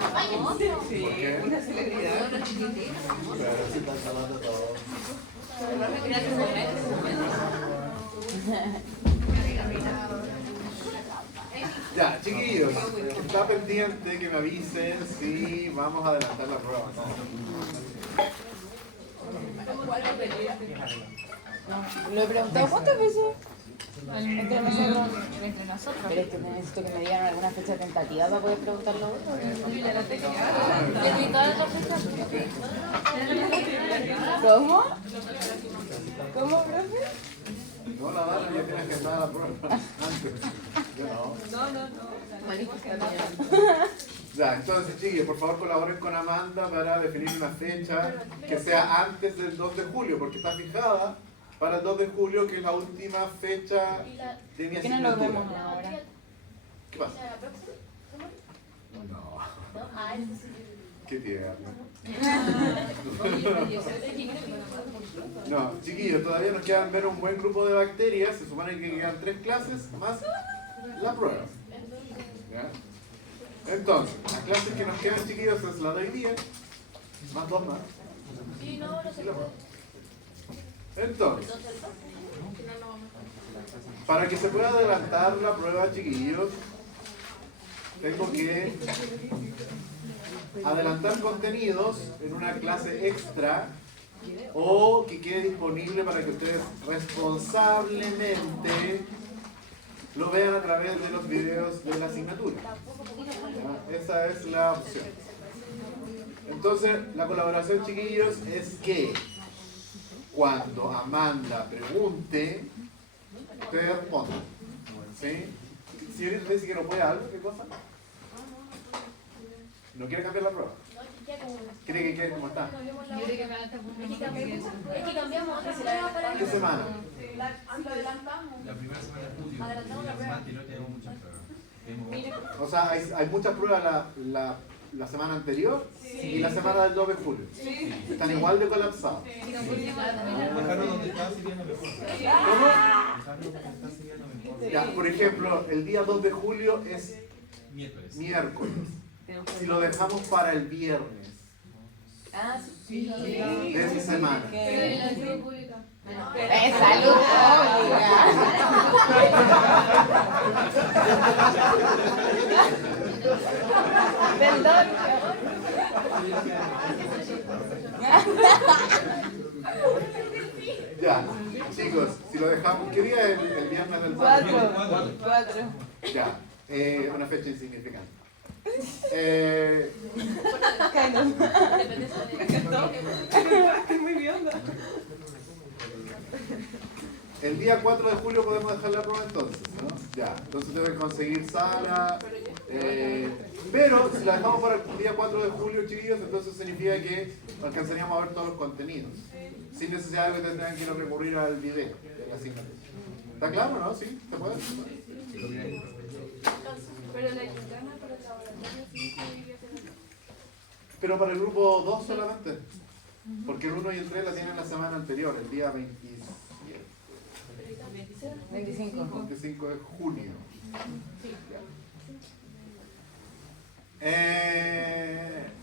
¿Por qué? Una celebridad. Pero si están salando todo. Ya, chiquillos, está pendiente que me avisen si vamos a adelantar la prueba. No, lo he preguntado cuántas veces. Entre nosotros. Pero es que necesito que me digan alguna fecha tentativa para poder preguntarlo otro. ¿Cómo? ¿Cómo, profe? No, la Dana ya tienes que entrar a la prueba antes. Yo no. Ya, entonces, chiquillos, por favor colaboren con Amanda para definir una fecha que sea antes del 2 de julio, porque está fijada para el 2 de julio, que es la última fecha de mi ¿Por qué no lo vemos asignatura. ahora? ¿Qué pasa? No. Qué tierno. No, chiquillos, todavía nos quedan ver un buen grupo de bacterias. Se supone que quedan 3 clases más la prueba. ¿Ya? Entonces, las clases que nos quedan, chiquillos, es la de hoy día, más 2 más. Y la prueba. Entonces, para que se pueda adelantar la prueba, chiquillos, tengo que adelantar contenidos en una clase extra o que quede disponible para que ustedes responsablemente lo vean a través de los videos de la asignatura. ¿Ya? Esa es la opción. Entonces, la colaboración, chiquillos, es que cuando Amanda pregunte, ustedes respondan. ¿Sí? Si él dice que no puede algo, ¿qué cosa? ¿No quiere cambiar la prueba? ¿Quiere que quede como está? Es que cambiamos otra semana para ¿Qué semana? lo adelantamos. La primera semana de julio, Adelantamos la la semana anterior tenemos muchas pruebas. O sea, hay muchas pruebas la semana anterior y la semana del 2 de julio. Están igual de colapsados. Dejarlo donde está sería lo mejor. ¿Cómo? Dejarlo donde está sería lo mejor. Ya, por ejemplo, el día 2 de julio es Miércoles. miércoles. Si lo dejamos para el viernes de esa semana. Salud Perdón. Ya, chicos, si lo dejamos, ¿qué día es el viernes del 4. Ya, una fecha insignificante. El día 4 de julio podemos dejar la prueba entonces, ¿no? Ya, entonces deben conseguir sala. Pero si la dejamos para el día 4 de julio, chiquillos, entonces significa que alcanzaríamos a ver todos los contenidos. Sin necesidad de que tengan que ir a recurrir al video de la asignatura. ¿Está claro, no? ¿Sí? ¿Se puede? Pero la interna para el laboratorio 5 debería ser. Pero para el grupo 2 solamente. Porque el 1 y el 3 la tienen la semana anterior, el día 27. 25 de junio.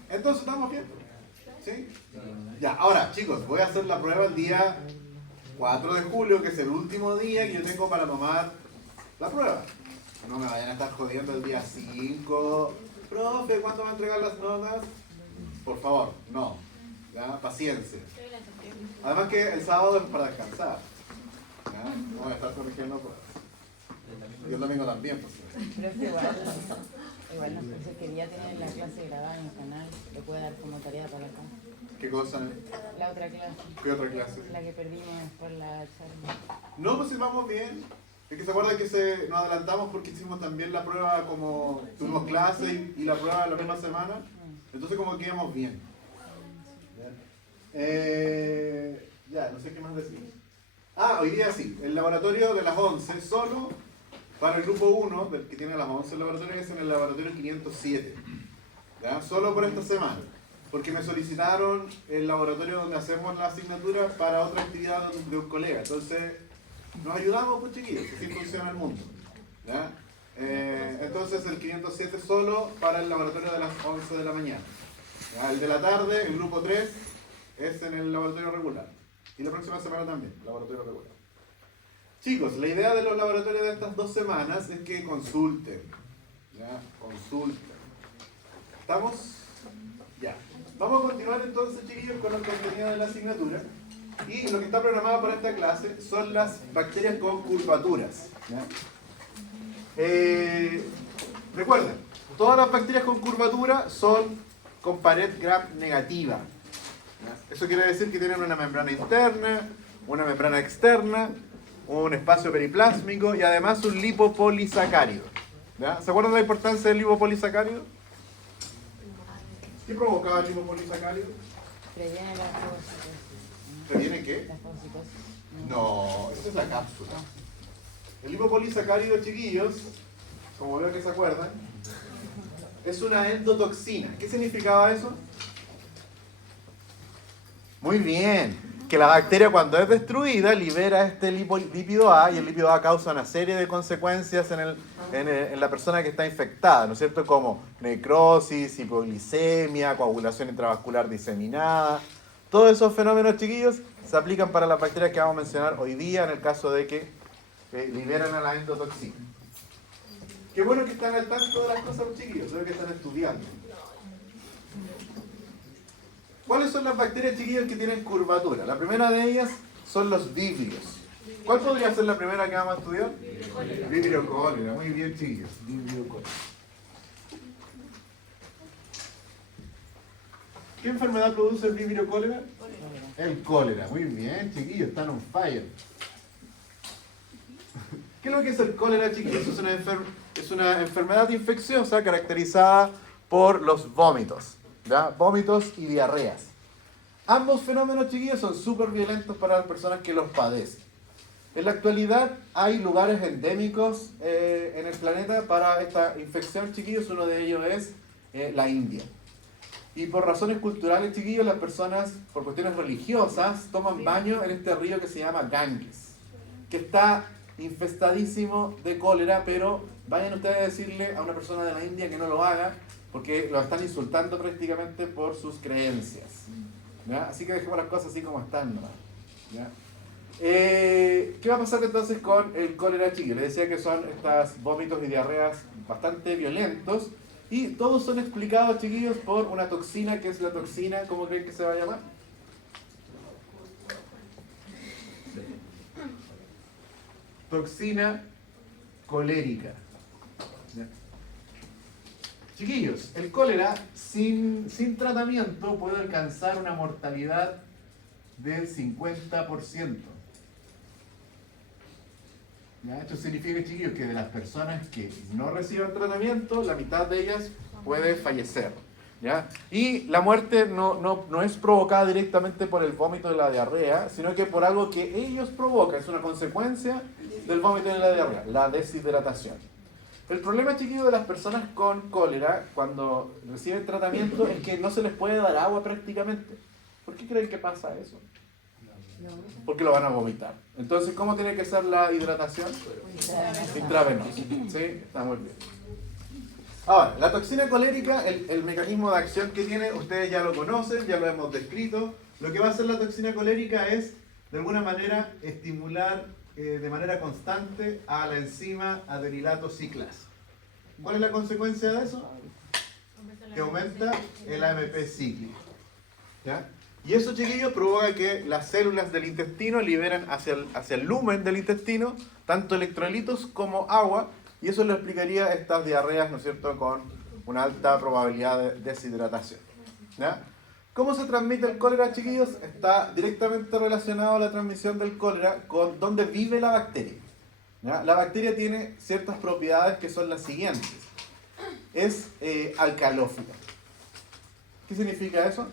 Entonces, ¿estamos bien? ¿Sí? Ya, ahora, chicos, voy a hacer la prueba el día 4 de julio, que es el último día que yo tengo para tomar la prueba. No me vayan a estar jodiendo el día 5. Profe, ¿cuándo va a entregar las notas? Por favor, no. ¿Ya? Paciencia. Además que el sábado es para descansar. ¿Ya? No voy a estar corrigiendo pruebas. Y el domingo también, por supuesto. Pero es que igual los profesores que ya tienen la clase grabada en el canal, le puede dar como tarea para acá. ¿Qué cosa? La otra clase, ¿Qué otra clase? la que perdimos por la charla. No, pues si vamos bien. Es que se acuerda que nos adelantamos porque hicimos también la prueba como tuvimos clase y la prueba la misma semana. Entonces como que íbamos bien. Ya, no sé qué más decir. Ah, hoy día sí, el laboratorio de las 11, solo para el grupo 1, del que tiene las 11 el laboratorio, que es en el laboratorio 507. ¿Ya? Solo por esta semana. Porque me solicitaron el laboratorio donde hacemos la asignatura para otra actividad de un colega. Entonces, nos ayudamos, pues chiquillos, así funciona el mundo. ¿Ya? Entonces el 507 solo para el laboratorio de las 11 de la mañana. Ya, el de la tarde, el grupo 3, es en el laboratorio regular. Y la próxima semana también, laboratorio regular. Chicos, la idea de los laboratorios de estas 2 semanas es que consulten. ¿Ya? Consulten. ¿Estamos? Ya. Vamos a continuar entonces, chiquillos, con el contenido de la asignatura. Y lo que está programado para esta clase son las bacterias con curvaturas. ¿Ya? Recuerden, todas las bacterias con curvatura son con pared gram negativa. ¿Ya? Eso quiere decir que tienen una membrana interna, una membrana externa, un espacio periplásmico y además un lipopolisacárido. ¿Ya? ¿Se acuerdan de la importancia del lipopolisacárido? ¿Qué provocaba el lipopolisacárido? Previene la fagocitosis. ¿Previene qué? La fagocitosis. No, esa es la cápsula. El lipopolisacárido, chiquillos, como veo que se acuerdan, es una endotoxina. ¿Qué significaba eso? Muy bien. Que la bacteria cuando es destruida libera este lípido A y el lípido A causa una serie de consecuencias en la persona que está infectada, ¿no es cierto? Como necrosis, hipoglicemia, coagulación intravascular diseminada. Todos esos fenómenos, chiquillos, se aplican para las bacterias que vamos a mencionar hoy día en el caso de que liberan a la endotoxina. Qué bueno que están al tanto de las cosas, chiquillos, veo que están estudiando. ¿Cuáles son las bacterias, chiquillos, que tienen curvatura? La primera de ellas son los víviros. ¿Cuál podría ser la primera que vamos a estudiar? Vibrio cólera. Muy bien, chiquillos. Vibrio cólera. ¿Qué enfermedad produce el vibrio cólera? El cólera. Muy bien, chiquillos. Están on fire. ¿Qué es lo que es el cólera, chiquillos? Es una enfermedad infecciosa caracterizada por los vómitos. ¿Ya? Vómitos y diarreas. Ambos fenómenos, chiquillos, son súper violentos para las personas que los padecen. En la actualidad hay lugares endémicos en el planeta para esta infección, chiquillos. Uno de ellos es la India. Y por razones culturales, chiquillos, las personas, por cuestiones religiosas, toman baño en este río que se llama Ganges, que está infestadísimo de cólera, pero vayan ustedes a decirle a una persona de la India que no lo haga, porque lo están insultando prácticamente por sus creencias. ¿Ya? Así que dejemos las cosas así como están, ¿no? ¿Ya? ¿Qué va a pasar entonces con el cólera, chiquillos? Les decía que son estos vómitos y diarreas bastante violentos y todos son explicados, chiquillos, por una toxina que es la toxina, ¿cómo creen que se va a llamar? Toxina colérica. ¿Ya? Chiquillos, el cólera sin tratamiento puede alcanzar una mortalidad del 50%. ¿Ya? Esto significa, chiquillos, que de las personas que no reciban tratamiento, la mitad de ellas puede fallecer. ¿Ya? Y la muerte no es provocada directamente por el vómito y la diarrea, sino que por algo que ellos provocan, es una consecuencia del vómito y la diarrea, la deshidratación. El problema, chiquillo, de las personas con cólera cuando reciben tratamiento es que no se les puede dar agua prácticamente. ¿Por qué creen que pasa eso? Porque lo van a vomitar. Entonces, ¿cómo tiene que ser la hidratación? Intravenosa. ¿Sí? Está muy bien. Ahora, la toxina colérica, el mecanismo de acción que tiene, ustedes ya lo conocen, ya lo hemos descrito. Lo que va a hacer la toxina colérica es, de alguna manera, estimular de manera constante a la enzima adenilato ciclasa. ¿Cuál es la consecuencia de eso? Que aumenta el AMP cíclico. ¿Ya? Y eso, chiquillos, provoca que las células del intestino liberen hacia el lumen del intestino tanto electrolitos como agua, y eso le explicaría estas diarreas, ¿no es cierto?, con una alta probabilidad de deshidratación. ¿Ya? ¿Cómo se transmite el cólera, chiquillos? Está directamente relacionado a la transmisión del cólera con dónde vive la bacteria. ¿Ya? La bacteria tiene ciertas propiedades que son las siguientes. Es alcalófila. ¿Qué significa eso?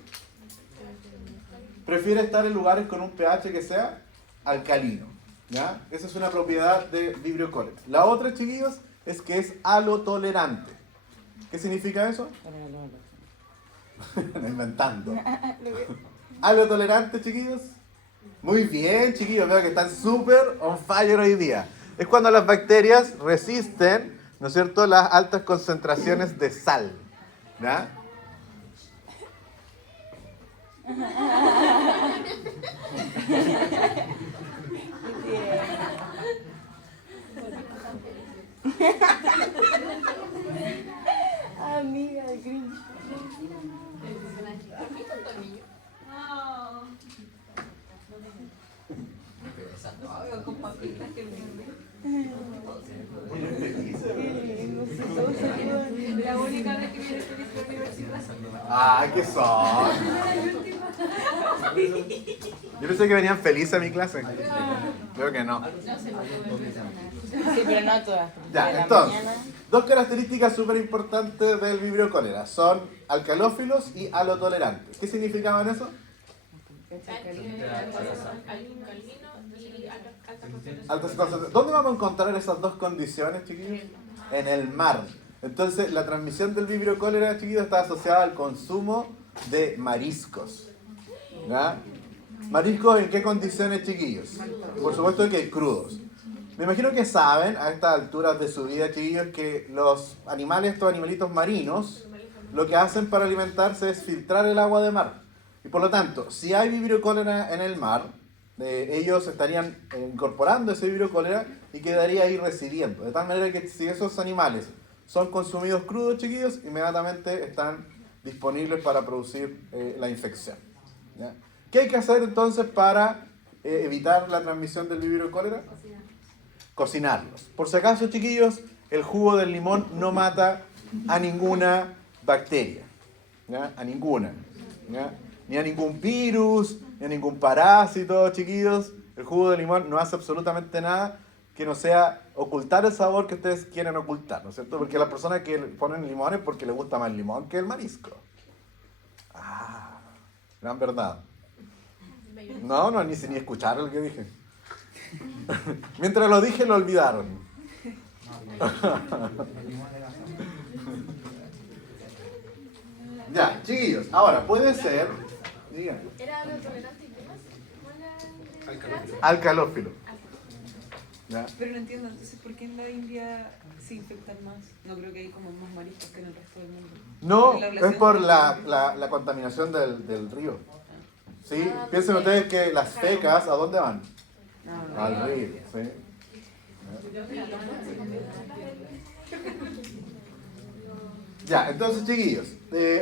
Prefiere estar en lugares con un pH que sea alcalino. ¿Ya? Esa es una propiedad de Vibrio cólera. La otra, chiquillos, es que es halotolerante. ¿Qué significa eso? Inventando. ¿Halotolerante, chiquillos? Muy bien, chiquillos. Veo que están súper on fire hoy día. Es cuando las bacterias resisten ¿no es cierto?, las altas concentraciones de sal. ¿Ya? Amiga, el Grinch. Con papitas que venden. La única vez que viene feliz a la universidad. ¡Ah, qué son! Yo pensé que venían felices a mi clase. Creo que no. Sí, pero no todas. Ya, De la entonces, mañana. dos características súper importantes del vibrio cólera. Son alcalófilos y halotolerantes. ¿Qué significaban eso? Altas concentraciones. ¿Dónde vamos a encontrar esas dos condiciones, chiquillos? En el mar. Entonces, la transmisión del vibrio cólera, chiquillos, está asociada al consumo de mariscos. ¿Ya? ¿Mariscos en qué condiciones, chiquillos? Por supuesto que crudos. Me imagino que saben, a estas alturas de su vida, chiquillos, que los animales, estos animalitos marinos, lo que hacen para alimentarse es filtrar el agua de mar. Y por lo tanto, si hay vibrio cólera en el mar, ellos estarían incorporando ese vibrio cólera y quedaría ahí residiendo. De tal manera que si esos animales son consumidos crudos, chiquillos, inmediatamente están disponibles para producir la infección. ¿Ya? ¿Qué hay que hacer entonces para evitar la transmisión del vibrio cólera? Cocinarlos. Por si acaso, chiquillos, el jugo del limón no mata a ninguna bacteria. ¿Ya? A ninguna. ¿Ya? Ni a ningún virus, ni a ningún parásito, chiquillos. El jugo de limón no hace absolutamente nada que no sea ocultar el sabor que ustedes quieren ocultar, ¿no es cierto? Porque las personas que ponen limón es porque les gusta más el limón que el marisco. Ah, gran verdad. No, ni escucharon lo que dije. Mientras lo dije, lo olvidaron. Ya, chiquillos, ahora puede ser. Digan. ¿Era algo tolerante y qué más? ¿Cuál era el Alcalófilo. ¿Ya? Pero no entiendo, entonces, ¿por qué en la India se infectan más? No creo que hay como más mariscos que en el resto del mundo. No, La es población por de- la contaminación del río. Sí, piensen ustedes que las fecas, ¿a dónde van? Al río, sí. Ya, entonces chiquillos,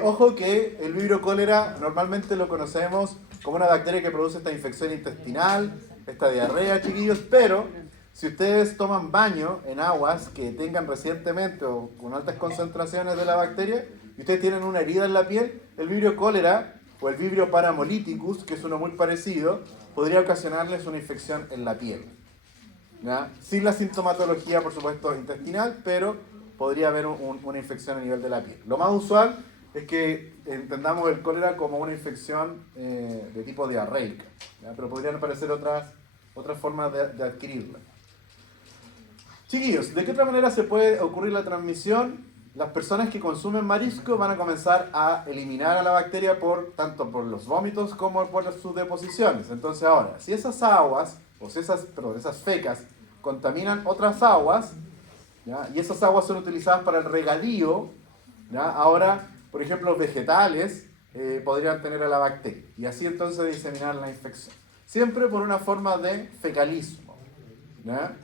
ojo que el vibrio cólera normalmente lo conocemos como una bacteria que produce esta infección intestinal, esta diarrea, chiquillos, pero si ustedes toman baño en aguas que tengan recientemente o con altas concentraciones de la bacteria y ustedes tienen una herida en la piel, el vibrio cólera o el vibrio paramoliticus, que es uno muy parecido, podría ocasionarles una infección en la piel. ¿Ya? Sin la sintomatología, por supuesto, intestinal, pero podría haber una infección a nivel de la piel. Lo más usual es que entendamos el cólera como una infección de tipo diarreica, ¿ya? Pero podrían aparecer otras formas de adquirirla. Chiquillos, ¿de qué otra manera se puede ocurrir la transmisión? Las personas que consumen marisco van a comenzar a eliminar a la bacteria tanto por los vómitos como por sus deposiciones. Entonces ahora, si esas aguas, o si esas fecas contaminan otras aguas, ¿ya? Y esas aguas son utilizadas para el regadío, ¿ya? Ahora, por ejemplo, los vegetales podrían tener a la bacteria y así entonces diseminar la infección. Siempre por una forma de fecalismo, ¿ya?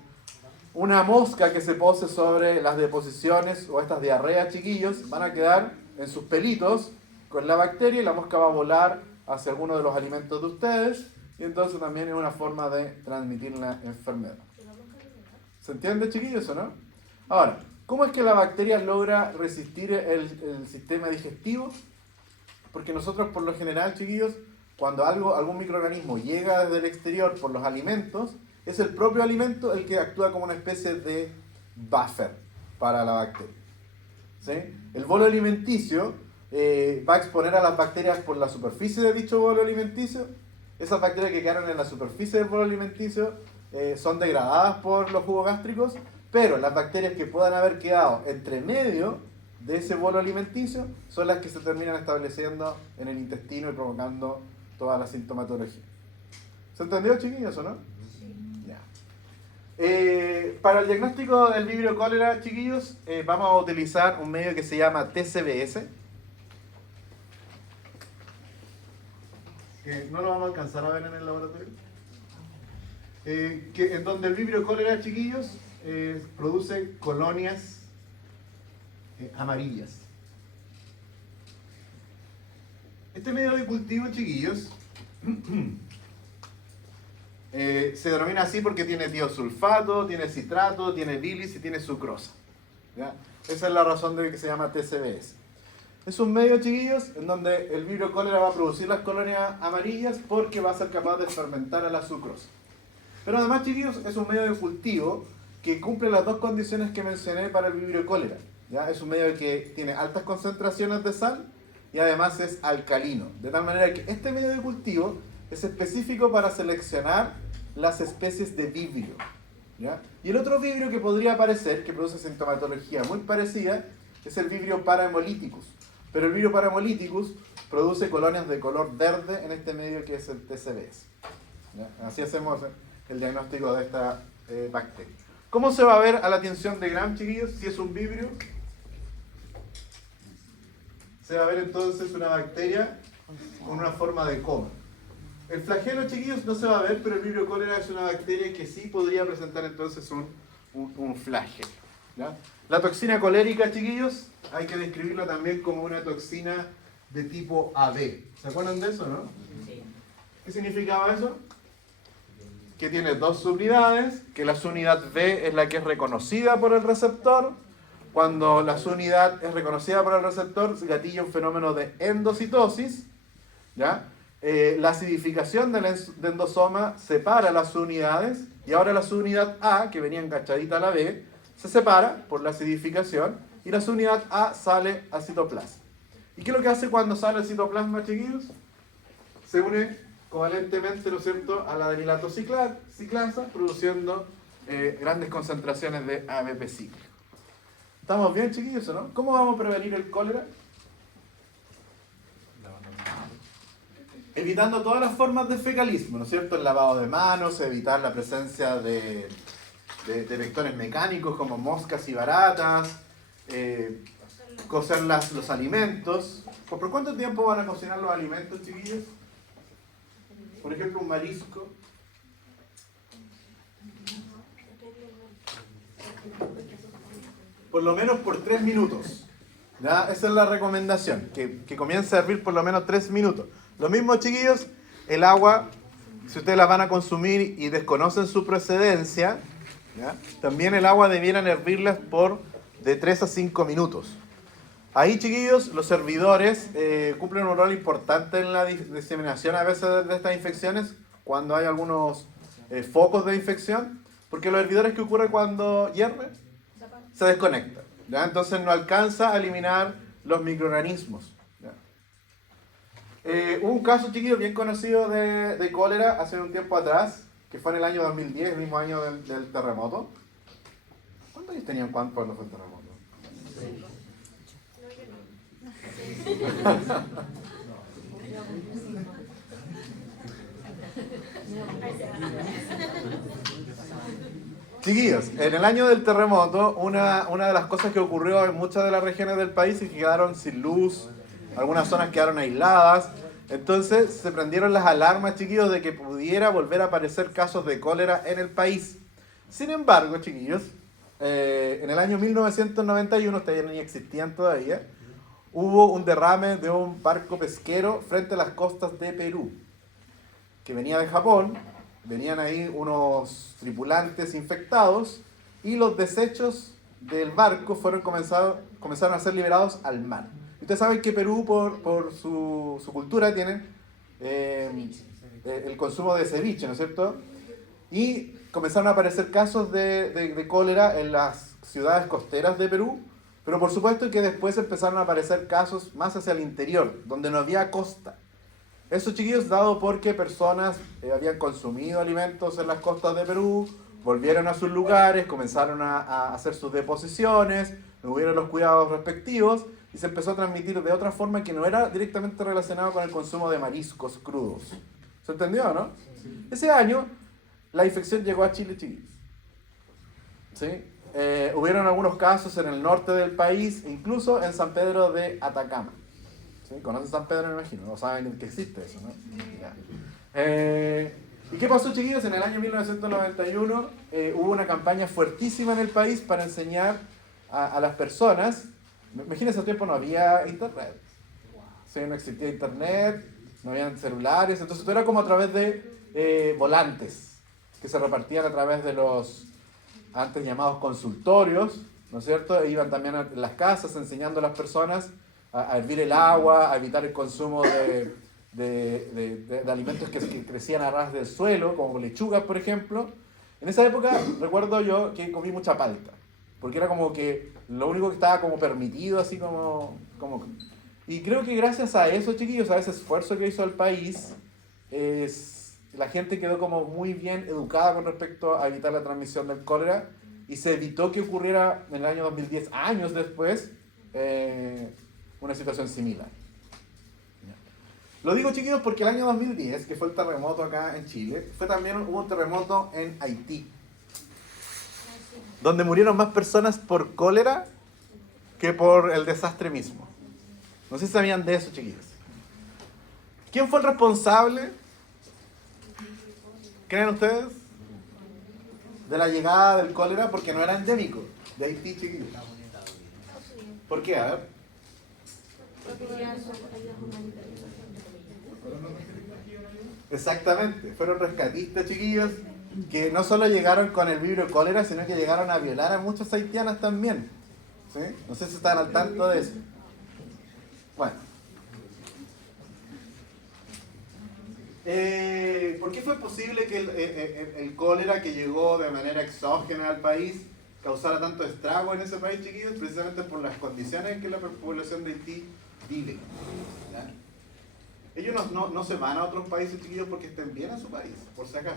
Una mosca que se pose sobre las deposiciones o estas diarreas, chiquillos, van a quedar en sus pelitos con la bacteria y la mosca va a volar hacia alguno de los alimentos de ustedes y entonces también es una forma de transmitir la enfermedad. ¿Se entiende, chiquillos, o no? Ahora, ¿cómo es que la bacteria logra resistir el sistema digestivo? Porque nosotros, por lo general, chiquillos, cuando algún microorganismo llega desde el exterior por los alimentos, es el propio alimento el que actúa como una especie de buffer para la bacteria. ¿Sí? El bolo alimenticio va a exponer a las bacterias por la superficie de dicho bolo alimenticio. Esas bacterias que quedaron en la superficie del bolo alimenticio son degradadas por los jugos gástricos, pero las bacterias que puedan haber quedado entre medio de ese bolo alimenticio son las que se terminan estableciendo en el intestino y provocando toda la sintomatología. ¿Se entendió, chiquillos, o no? Ya. Para el diagnóstico del vibrio cólera, chiquillos, vamos a utilizar un medio que se llama TCBS. Que no lo vamos a alcanzar a ver en el laboratorio. En donde el vibrio cólera, chiquillos, produce colonias amarillas. Este medio de cultivo, chiquillos, se denomina así porque tiene tiosulfato, tiene citrato, tiene bilis y tiene sucrosa. ¿Ya? Esa es la razón de que se llama TCBS. Es un medio, chiquillos, en donde el vibrio cólera va a producir las colonias amarillas porque va a ser capaz de fermentar a la sucrosa. Pero además, chiquillos, es un medio de cultivo que cumple las dos condiciones que mencioné para el vibrio cólera. ¿Ya? Es un medio que tiene altas concentraciones de sal y además es alcalino. De tal manera que este medio de cultivo es específico para seleccionar las especies de vibrio. ¿Ya? Y el otro vibrio que podría aparecer, que produce sintomatología muy parecida, es el vibrio parahemolyticus. Pero el vibrio parahemolyticus produce colonias de color verde en este medio que es el TCBS. ¿Ya? Así hacemos el diagnóstico de esta bacteria. ¿Cómo se va a ver a la tinción de Gram, chiquillos, si es un vibrio? Se va a ver entonces una bacteria con una forma de coma. El flagelo, chiquillos, no se va a ver, pero el vibrio cólera es una bacteria que sí podría presentar entonces un flagelo. ¿Ya? La toxina colérica, chiquillos, hay que describirla también como una toxina de tipo AB. ¿Se acuerdan de eso, no? Sí. ¿Qué significaba eso? Que tiene dos subunidades, que la subunidad B es la que es reconocida por el receptor. Cuando la subunidad es reconocida por el receptor, se gatilla un fenómeno de endocitosis, ¿ya? La acidificación del endosoma separa las subunidades y ahora la subunidad A, que venía enganchadita a la B, se separa por la acidificación y la subunidad A sale al citoplasma. ¿Y qué es lo que hace cuando sale al citoplasma, chiquillos? Se une covalentemente, ¿no es cierto?, a la adenilato ciclasa, produciendo grandes concentraciones de ABP cíclico. ¿Estamos bien, chiquillos, o no? ¿Cómo vamos a prevenir el cólera? Evitando todas las formas de fecalismo, ¿no es cierto? El lavado de manos, evitar la presencia de vectores mecánicos como moscas y baratas, cocer los alimentos. ¿Por cuánto tiempo van a cocinar los alimentos, chiquillos? Por ejemplo, un marisco. Por lo menos por 3 minutos. ¿Ya? Esa es la recomendación, que comience a hervir por lo menos 3 minutos. Lo mismo, chiquillos, el agua, si ustedes la van a consumir y desconocen su procedencia, ¿ya? También el agua debieran hervirlas por de 3 a 5 minutos. Ahí, chiquillos, los hervidores cumplen un rol importante en la diseminación a veces de estas infecciones, cuando hay algunos focos de infección, porque los hervidores, ¿qué ocurre cuando hierve? Se desconectan, ¿ya? Entonces no alcanza a eliminar los microorganismos. ¿Ya? Hubo un caso, chiquillos, bien conocido de cólera hace un tiempo atrás, que fue en el año 2010, el mismo año del terremoto. ¿Cuántos años tenían cuando fue el terremoto? Sí. Chiquillos, en el año del terremoto, una de las cosas que ocurrió en muchas de las regiones del país es que quedaron sin luz, algunas zonas quedaron aisladas, entonces se prendieron las alarmas, chiquillos, de que pudiera volver a aparecer casos de cólera en el país. Sin embargo, chiquillos, en el año 1991, ustedes ya ni existían todavía, hubo un derrame de un barco pesquero frente a las costas de Perú, que venía de Japón. Venían ahí unos tripulantes infectados y los desechos del barco comenzaron a ser liberados al mar. Ustedes saben que Perú, por su cultura, tiene el consumo de ceviche, ¿no es cierto? Y comenzaron a aparecer casos de cólera en las ciudades costeras de Perú, pero por supuesto que después empezaron a aparecer casos más hacia el interior, donde no había costa. Eso, chiquillos, dado porque personas habían consumido alimentos en las costas de Perú, volvieron a sus lugares, comenzaron a hacer sus deposiciones, no hubieron los cuidados respectivos y se empezó a transmitir de otra forma que no era directamente relacionado con el consumo de mariscos crudos. ¿Se entendió, no? Sí. Ese año la infección llegó a Chile, chiquillos. ¿sí? Hubieron algunos casos en el norte del país, incluso en San Pedro de Atacama. ¿Sí? ¿Conocen San Pedro, me imagino? No saben que existe eso, ¿no? Ya. ¿Y qué pasó, chiquillos? En el año 1991 hubo una campaña fuertísima en el país para enseñar a las personas. Imagínense, ese tiempo no había internet. ¿Sí? No existía internet, no había celulares, entonces todo era como a través de volantes que se repartían a través de los antes llamados consultorios, ¿no es cierto? E iban también a las casas enseñando a las personas a hervir el agua, a evitar el consumo de alimentos que crecían a ras del suelo, como lechugas, por ejemplo. En esa época recuerdo yo que comí mucha palta, porque era como que lo único que estaba como permitido, así como... Y creo que gracias a eso, chiquillos, a ese esfuerzo que hizo el país, la gente quedó como muy bien educada con respecto a evitar la transmisión del cólera y se evitó que ocurriera en el año 2010, años después, una situación similar. Lo digo, chiquillos, porque el año 2010, que fue el terremoto acá en Chile, hubo un terremoto en Haití, donde murieron más personas por cólera que por el desastre mismo. No sé si sabían de eso, chiquillos. ¿Quién fue el responsable? ¿Creen ustedes? De la llegada del cólera, porque no era endémico de Haití, chiquillos. ¿Por qué? A ver. Exactamente, fueron rescatistas, chiquillos, que no solo llegaron con el vibrio cólera, sino que llegaron a violar a muchas haitianas también. ¿Sí? No sé si están al tanto de eso. Bueno. ¿Por qué fue posible que el cólera que llegó de manera exógena al país causara tanto estrago en ese país, chiquillos? Precisamente por las condiciones en que la población de Haití vive. ¿Ya? Ellos no se van a otros países, chiquillos, porque estén bien en su país, por si acaso.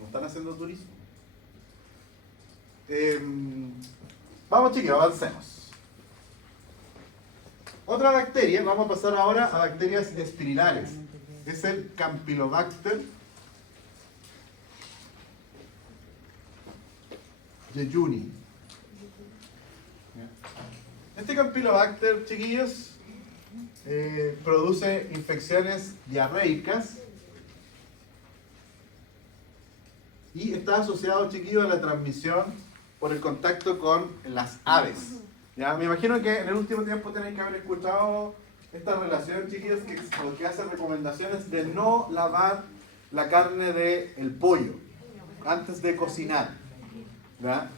No están haciendo turismo. Vamos, chiquillos, avancemos. Otra bacteria, vamos a pasar ahora a bacterias espirales. Es el Campylobacter jejuni. Este Campylobacter, chiquillos, produce infecciones diarreicas y está asociado, chiquillos, a la transmisión por el contacto con las aves. ¿Ya? Me imagino que en el último tiempo tenéis que haber escuchado esta relación, chiquillos, que hace recomendaciones de no lavar la carne del pollo antes de cocinar. ¿Ya?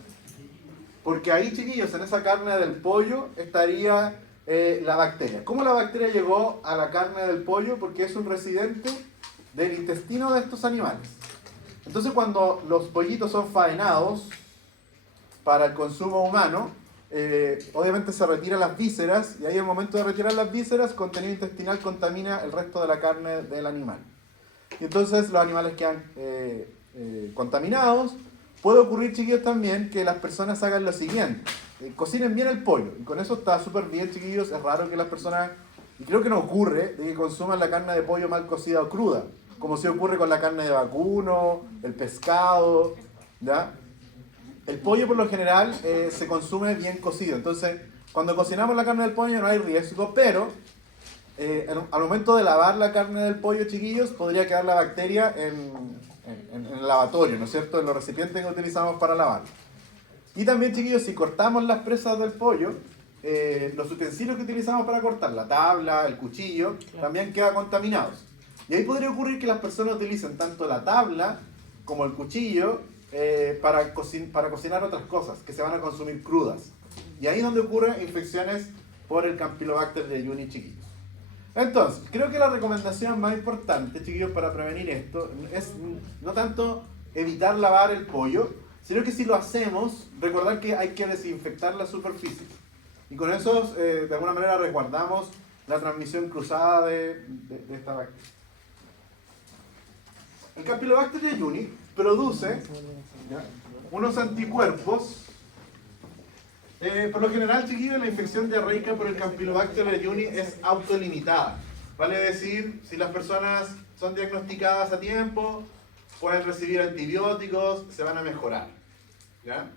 Porque ahí, chiquillos, en esa carne del pollo estaría la bacteria. ¿Cómo la bacteria llegó a la carne del pollo? Porque es un residente del intestino de estos animales. Entonces, cuando los pollitos son faenados para el consumo humano, obviamente se retiran las vísceras, y ahí al momento de retirar las vísceras, contenido intestinal contamina el resto de la carne del animal. Y entonces los animales quedan contaminados. Puede ocurrir, chiquillos, también que las personas hagan lo siguiente: cocinen bien el pollo, y con eso está súper bien, chiquillos. Es raro que las personas, y creo que no ocurre, de que consuman la carne de pollo mal cocida o cruda, como si ocurre con la carne de vacuno, el pescado, ¿ya? El pollo por lo general se consume bien cocido, entonces cuando cocinamos la carne del pollo no hay riesgo, pero al momento de lavar la carne del pollo, chiquillos, podría quedar la bacteria en el lavatorio, ¿no es cierto?, en los recipientes que utilizamos para lavar. Y también, chiquillos, si cortamos las presas del pollo, los utensilios que utilizamos para cortar, la tabla, el cuchillo, también quedan contaminados. Y ahí podría ocurrir que las personas utilicen tanto la tabla como el cuchillo para cocinar otras cosas que se van a consumir crudas. Y ahí es donde ocurren infecciones por el Campylobacter jejuni, chiquillos. Entonces, creo que la recomendación más importante, chiquillos, para prevenir esto es no tanto evitar lavar el pollo, sino que si lo hacemos, recordar que hay que desinfectar la superficie. Y con eso, de alguna manera, resguardamos la transmisión cruzada de esta bacteria. El Campylobacter jejuni produce unos anticuerpos. Por lo general, chiquillos, la infección diarreica por el Campylobacter jejuni es autolimitada. Vale decir, si las personas son diagnosticadas a tiempo, pueden recibir antibióticos, se van a mejorar. ¿Ya?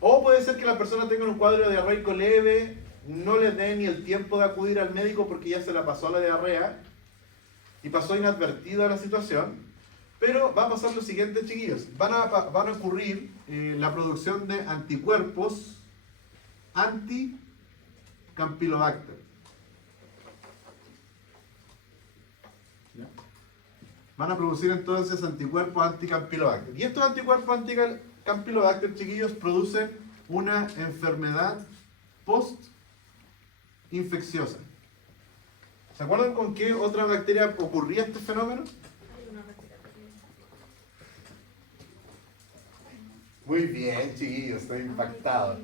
O puede ser que la persona tenga un cuadro diarreico leve, no le dé ni el tiempo de acudir al médico porque ya se la pasó la diarrea y pasó inadvertida la situación. Pero va a pasar lo siguiente, chiquillos. Van a ocurrir la producción de anticuerpos anti-Campylobacter. ¿Ya? Van a producir entonces anticuerpos anti-Campylobacter. Y estos anticuerpos anti-Campylobacter, chiquillos, producen una enfermedad post-infecciosa. ¿Se acuerdan con qué otra bacteria ocurría este fenómeno? Muy bien, chiquillos, estoy impactado.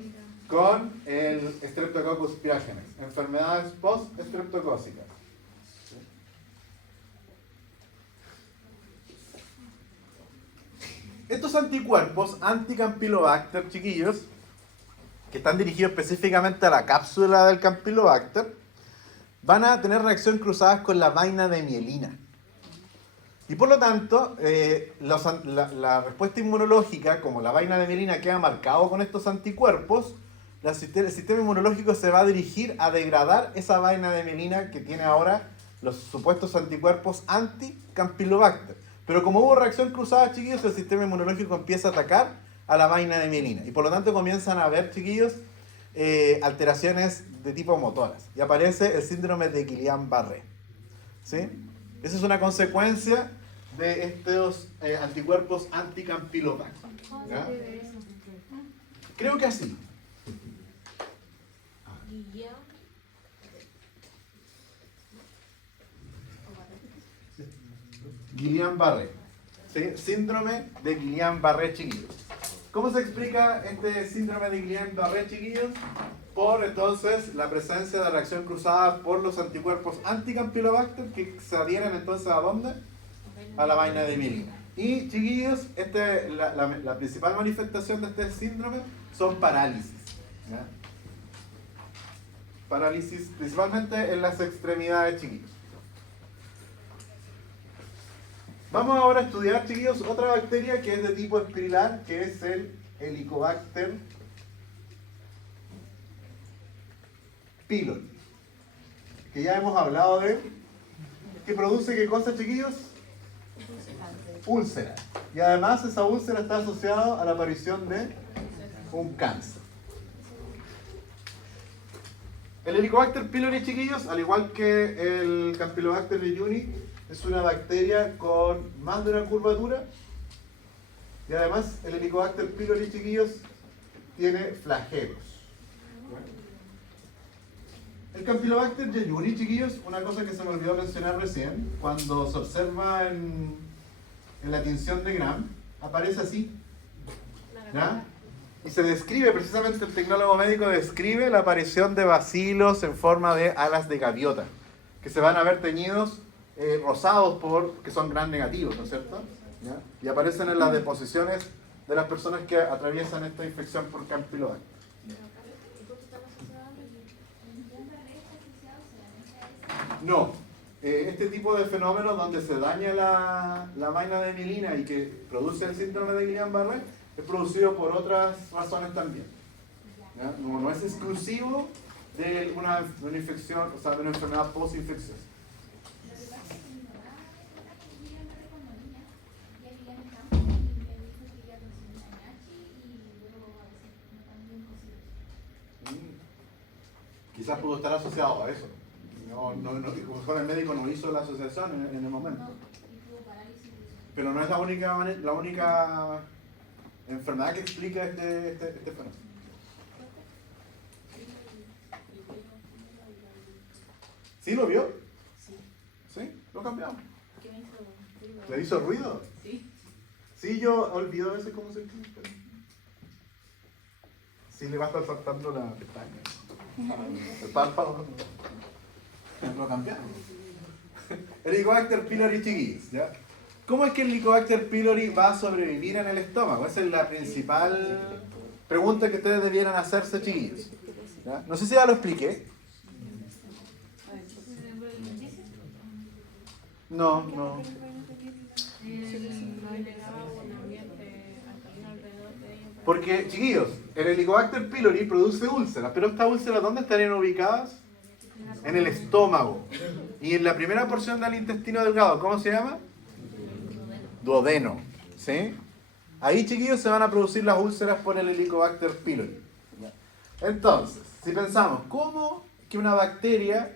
Con el Streptococcus pyogenes, enfermedades post-streptocócicas. Estos anticuerpos anti-Campylobacter, chiquillos, que están dirigidos específicamente a la cápsula del Campylobacter, van a tener reacción cruzadas con la vaina de mielina. Y por lo tanto, la respuesta inmunológica, como la vaina de mielina queda marcado con estos anticuerpos, el sistema inmunológico se va a dirigir a degradar esa vaina de mielina que tiene ahora los supuestos anticuerpos anti-Campylobacter. Pero como hubo reacción cruzada, chiquillos, el sistema inmunológico empieza a atacar a la vaina de mielina. Y por lo tanto comienzan a haber, chiquillos, alteraciones de tipo motoras. Y aparece el síndrome de Guillain-Barré. ¿Sí? Esa es una consecuencia de estos anticuerpos anti-Campylobacter. ¿Ya? Creo que así. Guillain-Barré. ¿Sí? Síndrome de Guillain-Barré, chiquillos. ¿Cómo se explica este síndrome de Guillain-Barré, chiquillos? Por entonces la presencia de reacción cruzada por los anticuerpos anti-Campylobacter que se adhieren entonces ¿a dónde? A la vaina de mielina. Y chiquillos, la principal manifestación de este síndrome son parálisis. ¿Ya? Parálisis principalmente en las extremidades, chiquillos. Vamos ahora a estudiar, chiquillos, otra bacteria que es de tipo espiral, que es el Helicobacter pylori, que ya hemos hablado de él, que produce ¿qué cosa, chiquillos? Úlcera. Y además esa úlcera está asociada a la aparición de un cáncer. El Helicobacter pylori, chiquillos, al igual que el Campylobacter jejuni, es una bacteria con más de una curvatura. Y además el Helicobacter pylori, chiquillos, tiene flagelos. El Campylobacter jejuni, chiquillos, una cosa que se me olvidó mencionar recién, cuando se observa en la tinción de Gram, aparece así. ¿Ya? Y se describe, precisamente el tecnólogo médico describe la aparición de bacilos en forma de alas de gaviota, que se van a ver teñidos rosados que son gram negativos, ¿no es cierto? ¿Ya? Y aparecen en las deposiciones de las personas que atraviesan esta infección por Campylobacter. No, este tipo de fenómenos donde se daña la vaina de mielina y que produce el síndrome de Guillain-Barré es producido por otras razones también. ¿Ya? No es exclusivo de una infección, o sea, de una enfermedad post-infecciosa. Quizás pudo estar asociado a eso. Como el médico no hizo la asociación en el momento. Pero no es la única enfermedad que explica este fenómeno. ¿Sí lo vio? ¿Sí? Lo cambiamos. ¿Le hizo ruido? Sí, yo olvido a veces cómo se explica. Sí, le va a estar saltando la pestaña. El párpado. Lo cambiamos. El Helicobacter pylori, chiquillos, ¿ya? ¿Cómo es que el Helicobacter pylori va a sobrevivir en el estómago? Esa es la principal pregunta que ustedes debieran hacerse, chiquillos. ¿Ya? No sé si ya lo expliqué. No. Porque, chiquillos, el Helicobacter pylori produce úlceras, pero estas úlceras, ¿dónde estarían ubicadas? En el estómago. Y en la primera porción del intestino delgado, ¿cómo se llama? Duodeno. ¿Sí? Ahí, chiquillos, se van a producir las úlceras por el Helicobacter pylori. Entonces, si pensamos, ¿cómo que una bacteria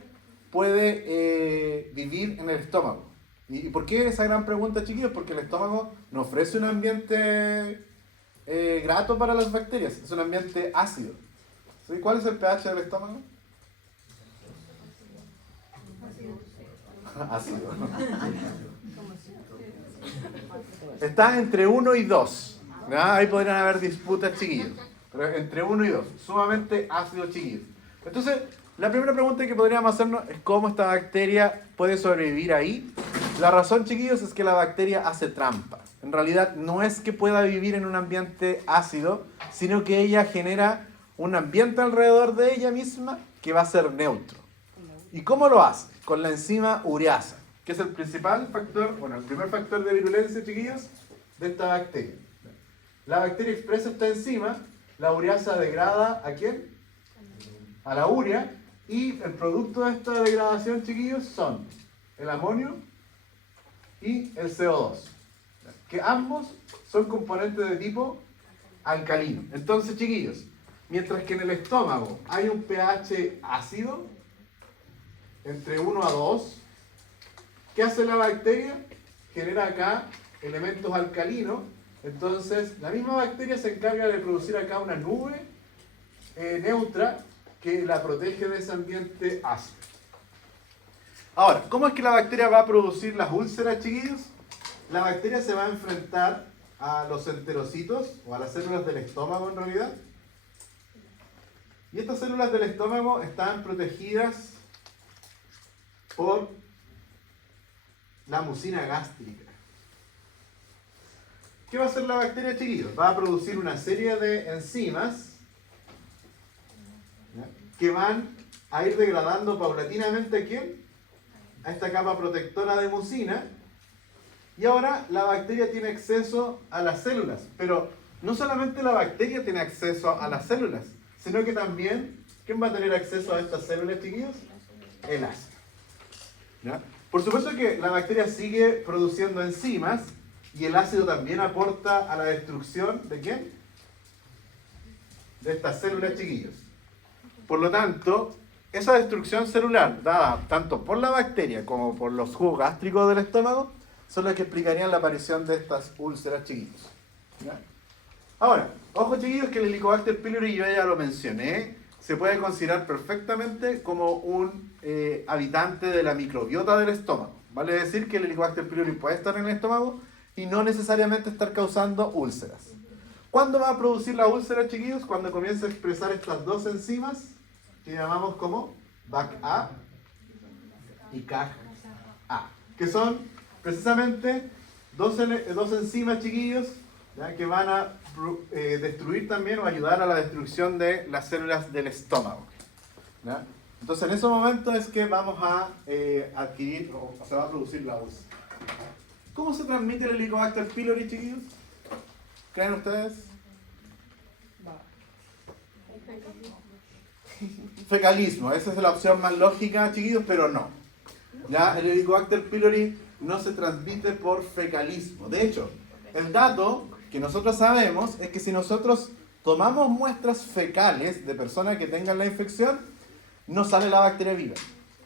puede vivir en el estómago? ¿Y por qué esa gran pregunta, chiquillos? Porque el estómago nos ofrece un ambiente grato para las bacterias. Es un ambiente ácido. ¿Sí? ¿Cuál es el pH del estómago? Ácido. Está entre 1 y 2. ¿Ya? Ahí podrían haber disputas, chiquillos. Pero entre 1 y 2. Sumamente ácido, chiquillos. Entonces, la primera pregunta que podríamos hacernos es cómo esta bacteria puede sobrevivir ahí. La razón, chiquillos, es que la bacteria hace trampa. En realidad no es que pueda vivir en un ambiente ácido, sino que ella genera un ambiente alrededor de ella misma que va a ser neutro. ¿Y cómo lo hace? Con la enzima ureasa, que es el principal factor, bueno, el primer factor de virulencia, chiquillos, de esta bacteria. La bacteria expresa esta enzima, la ureasa degrada ¿a quién? A la urea, y el producto de esta degradación, chiquillos, son el amonio y el CO2, que ambos son componentes de tipo alcalino. Entonces, chiquillos, mientras que en el estómago hay un pH ácido, entre 1 a 2, ¿qué hace la bacteria? Genera acá elementos alcalinos. Entonces, la misma bacteria se encarga de producir acá una nube neutra que la protege de ese ambiente ácido. Ahora, ¿cómo es que la bacteria va a producir las úlceras, chiquillos? La bacteria se va a enfrentar a los enterocitos, o a las células del estómago en realidad. Y estas células del estómago están protegidas por la mucina gástrica. ¿Qué va a hacer la bacteria, chiquillos? Va a producir una serie de enzimas que van a ir degradando paulatinamente ¿a quién? A esta capa protectora de mucina. Y ahora la bacteria tiene acceso a las células. Pero no solamente la bacteria tiene acceso a las células, sino que también, ¿quién va a tener acceso a estas células, chiquillos? El ácido. ¿Ya? Por supuesto que la bacteria sigue produciendo enzimas y el ácido también aporta a la destrucción ¿de quién? De estas células, chiquillos. Por lo tanto, esa destrucción celular dada tanto por la bacteria como por los jugos gástricos del estómago son las que explicarían la aparición de estas úlceras, chiquillos. ¿Ya? Ahora, ojo, chiquillos, que el Helicobacter pylori, yo ya lo mencioné, se puede considerar perfectamente como un habitante de la microbiota del estómago. Vale decir que el Helicobacter pylori puede estar en el estómago y no necesariamente estar causando úlceras. ¿Cuándo va a producir la úlcera, chiquillos? Cuando comienza a expresar estas dos enzimas que llamamos como BAC-A y CAG-A, que son precisamente dos enzimas, chiquillos, ¿ya? Que van a destruir también o ayudar a la destrucción de las células del estómago. ¿Ya? Entonces en ese momento es que vamos a adquirir o se va a producir la úlcera. ¿Cómo se transmite el Helicobacter pylori, chiquillos? ¿Creen ustedes? Fecalismo, esa es la opción más lógica, chiquillos, pero no. ¿Ya? El Helicobacter pylori no se transmite por fecalismo. De hecho, el dato que nosotros sabemos es que si nosotros tomamos muestras fecales de personas que tengan la infección, no sale la bacteria viva.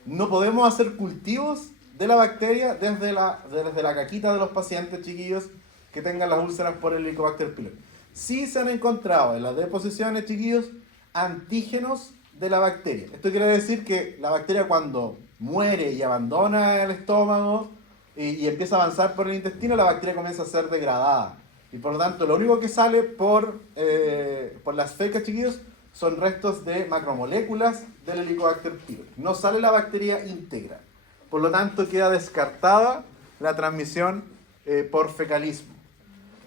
No podemos hacer cultivos de la bacteria desde la caquita de los pacientes, chiquillos, que tengan las úlceras por el Helicobacter pylori. Sí se han encontrado en las deposiciones, chiquillos, antígenos de la bacteria. Esto quiere decir que la bacteria cuando muere y abandona el estómago y empieza a avanzar por el intestino, la bacteria comienza a ser degradada. Y por lo tanto, lo único que sale por las fecas, chiquillos, son restos de macromoléculas del Helicobacter pylori. No sale la bacteria íntegra. Por lo tanto, queda descartada la transmisión por fecalismo.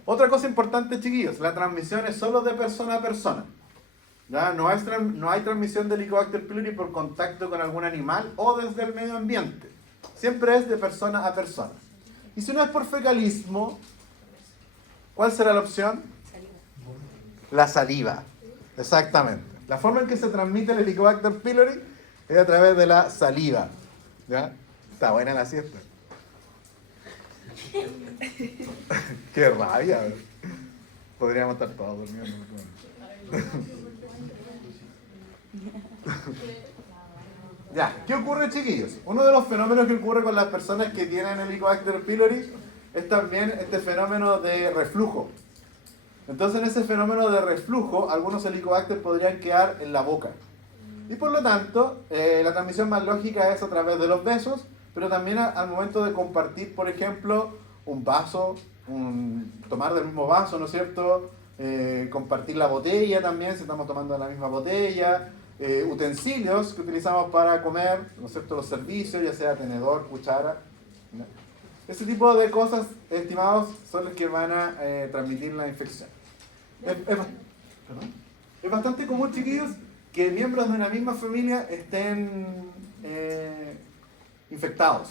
Otra cosa importante, chiquillos, la transmisión es solo de persona a persona. ¿Ya? No hay transmisión de Helicobacter pylori por contacto con algún animal o desde el medio ambiente. Siempre es de persona a persona. Y si no es por fecalismo, ¿cuál será la opción? La saliva. Exactamente. La forma en que se transmite el Helicobacter pylori es a través de la saliva. ¿Ya? Está buena la siesta. Qué rabia. Podríamos estar todos durmiendo. Ya, ¿qué ocurre, chiquillos? Uno de los fenómenos que ocurre con las personas que tienen Helicobacter pylori es también este fenómeno de reflujo. Entonces, en ese fenómeno de reflujo, algunos Helicobacter podrían quedar en la boca. Y por lo tanto, la transmisión más lógica es a través de los besos, pero también al momento de compartir, por ejemplo, un vaso, tomar del mismo vaso, ¿no es cierto? Compartir la botella también, si estamos tomando de la misma botella. Utensilios que utilizamos para comer, ¿no es cierto? Los servicios, ya sea tenedor, cuchara. ¿No? Ese tipo de cosas, estimados, son los que van a transmitir la infección. Es bastante común, chiquillos, que miembros de una misma familia estén infectados.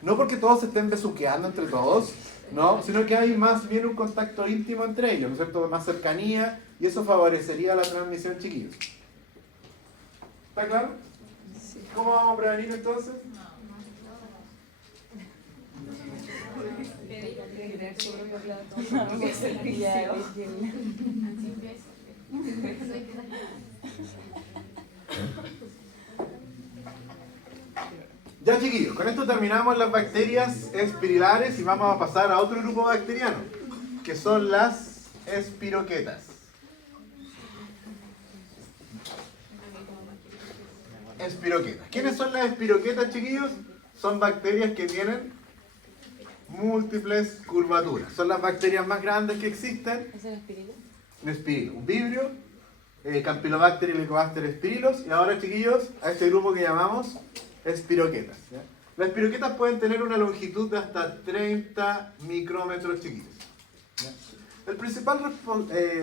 No porque todos se estén besuqueando entre todos, ¿no? Sino que hay más bien un contacto íntimo entre ellos, ¿no es cierto? Más cercanía, y eso favorecería la transmisión, chiquillos. ¿Está claro? Sí. ¿Cómo vamos a prevenir entonces? Ya, chiquillos, con esto terminamos las bacterias espirales y vamos a pasar a otro grupo bacteriano, que son las espiroquetas. Espiroquetas. ¿Quiénes son las espiroquetas, chiquillos? Son bacterias que tienen múltiples curvaturas. Son las bacterias más grandes que existen. ¿Es el espirilo? Un espirilo, un vibrio, Campylobacter y Helicobacter spirilos. Y ahora, chiquillos, a este grupo que llamamos espiroquetas. ¿Ya? Las espiroquetas pueden tener una longitud de hasta 30 micrómetros, chiquillos. ¿Ya? El principal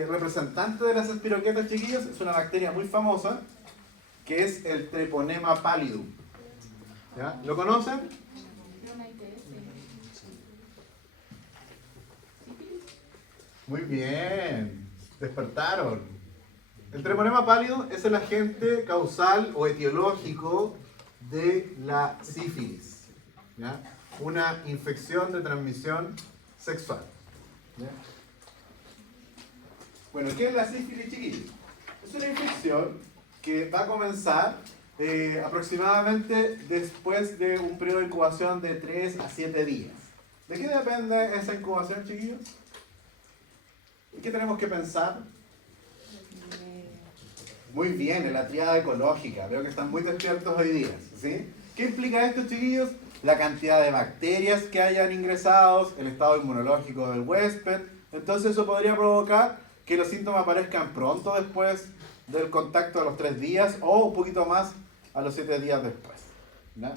representante de las espiroquetas, chiquillos, es una bacteria muy famosa, que es el Treponema pallidum. ¿Ya? ¿Lo conocen? Muy bien, despertaron. El Treponema pallidum es el agente causal o etiológico de la sífilis, ¿ya? Una infección de transmisión sexual. ¿Ya? Bueno, ¿qué es la sífilis, chiquillos? Es una infección que va a comenzar aproximadamente después de un periodo de incubación de 3 a 7 días. ¿De qué depende esa incubación, chiquillos? ¿Y qué tenemos que pensar? Muy bien, en la triada ecológica. Veo que están muy despiertos hoy día, ¿sí? ¿Qué implica esto, chiquillos? La cantidad de bacterias que hayan ingresado, el estado inmunológico del huésped. Entonces eso podría provocar que los síntomas aparezcan pronto después del contacto a los 3 días o un poquito más a los 7 días después. ¿No?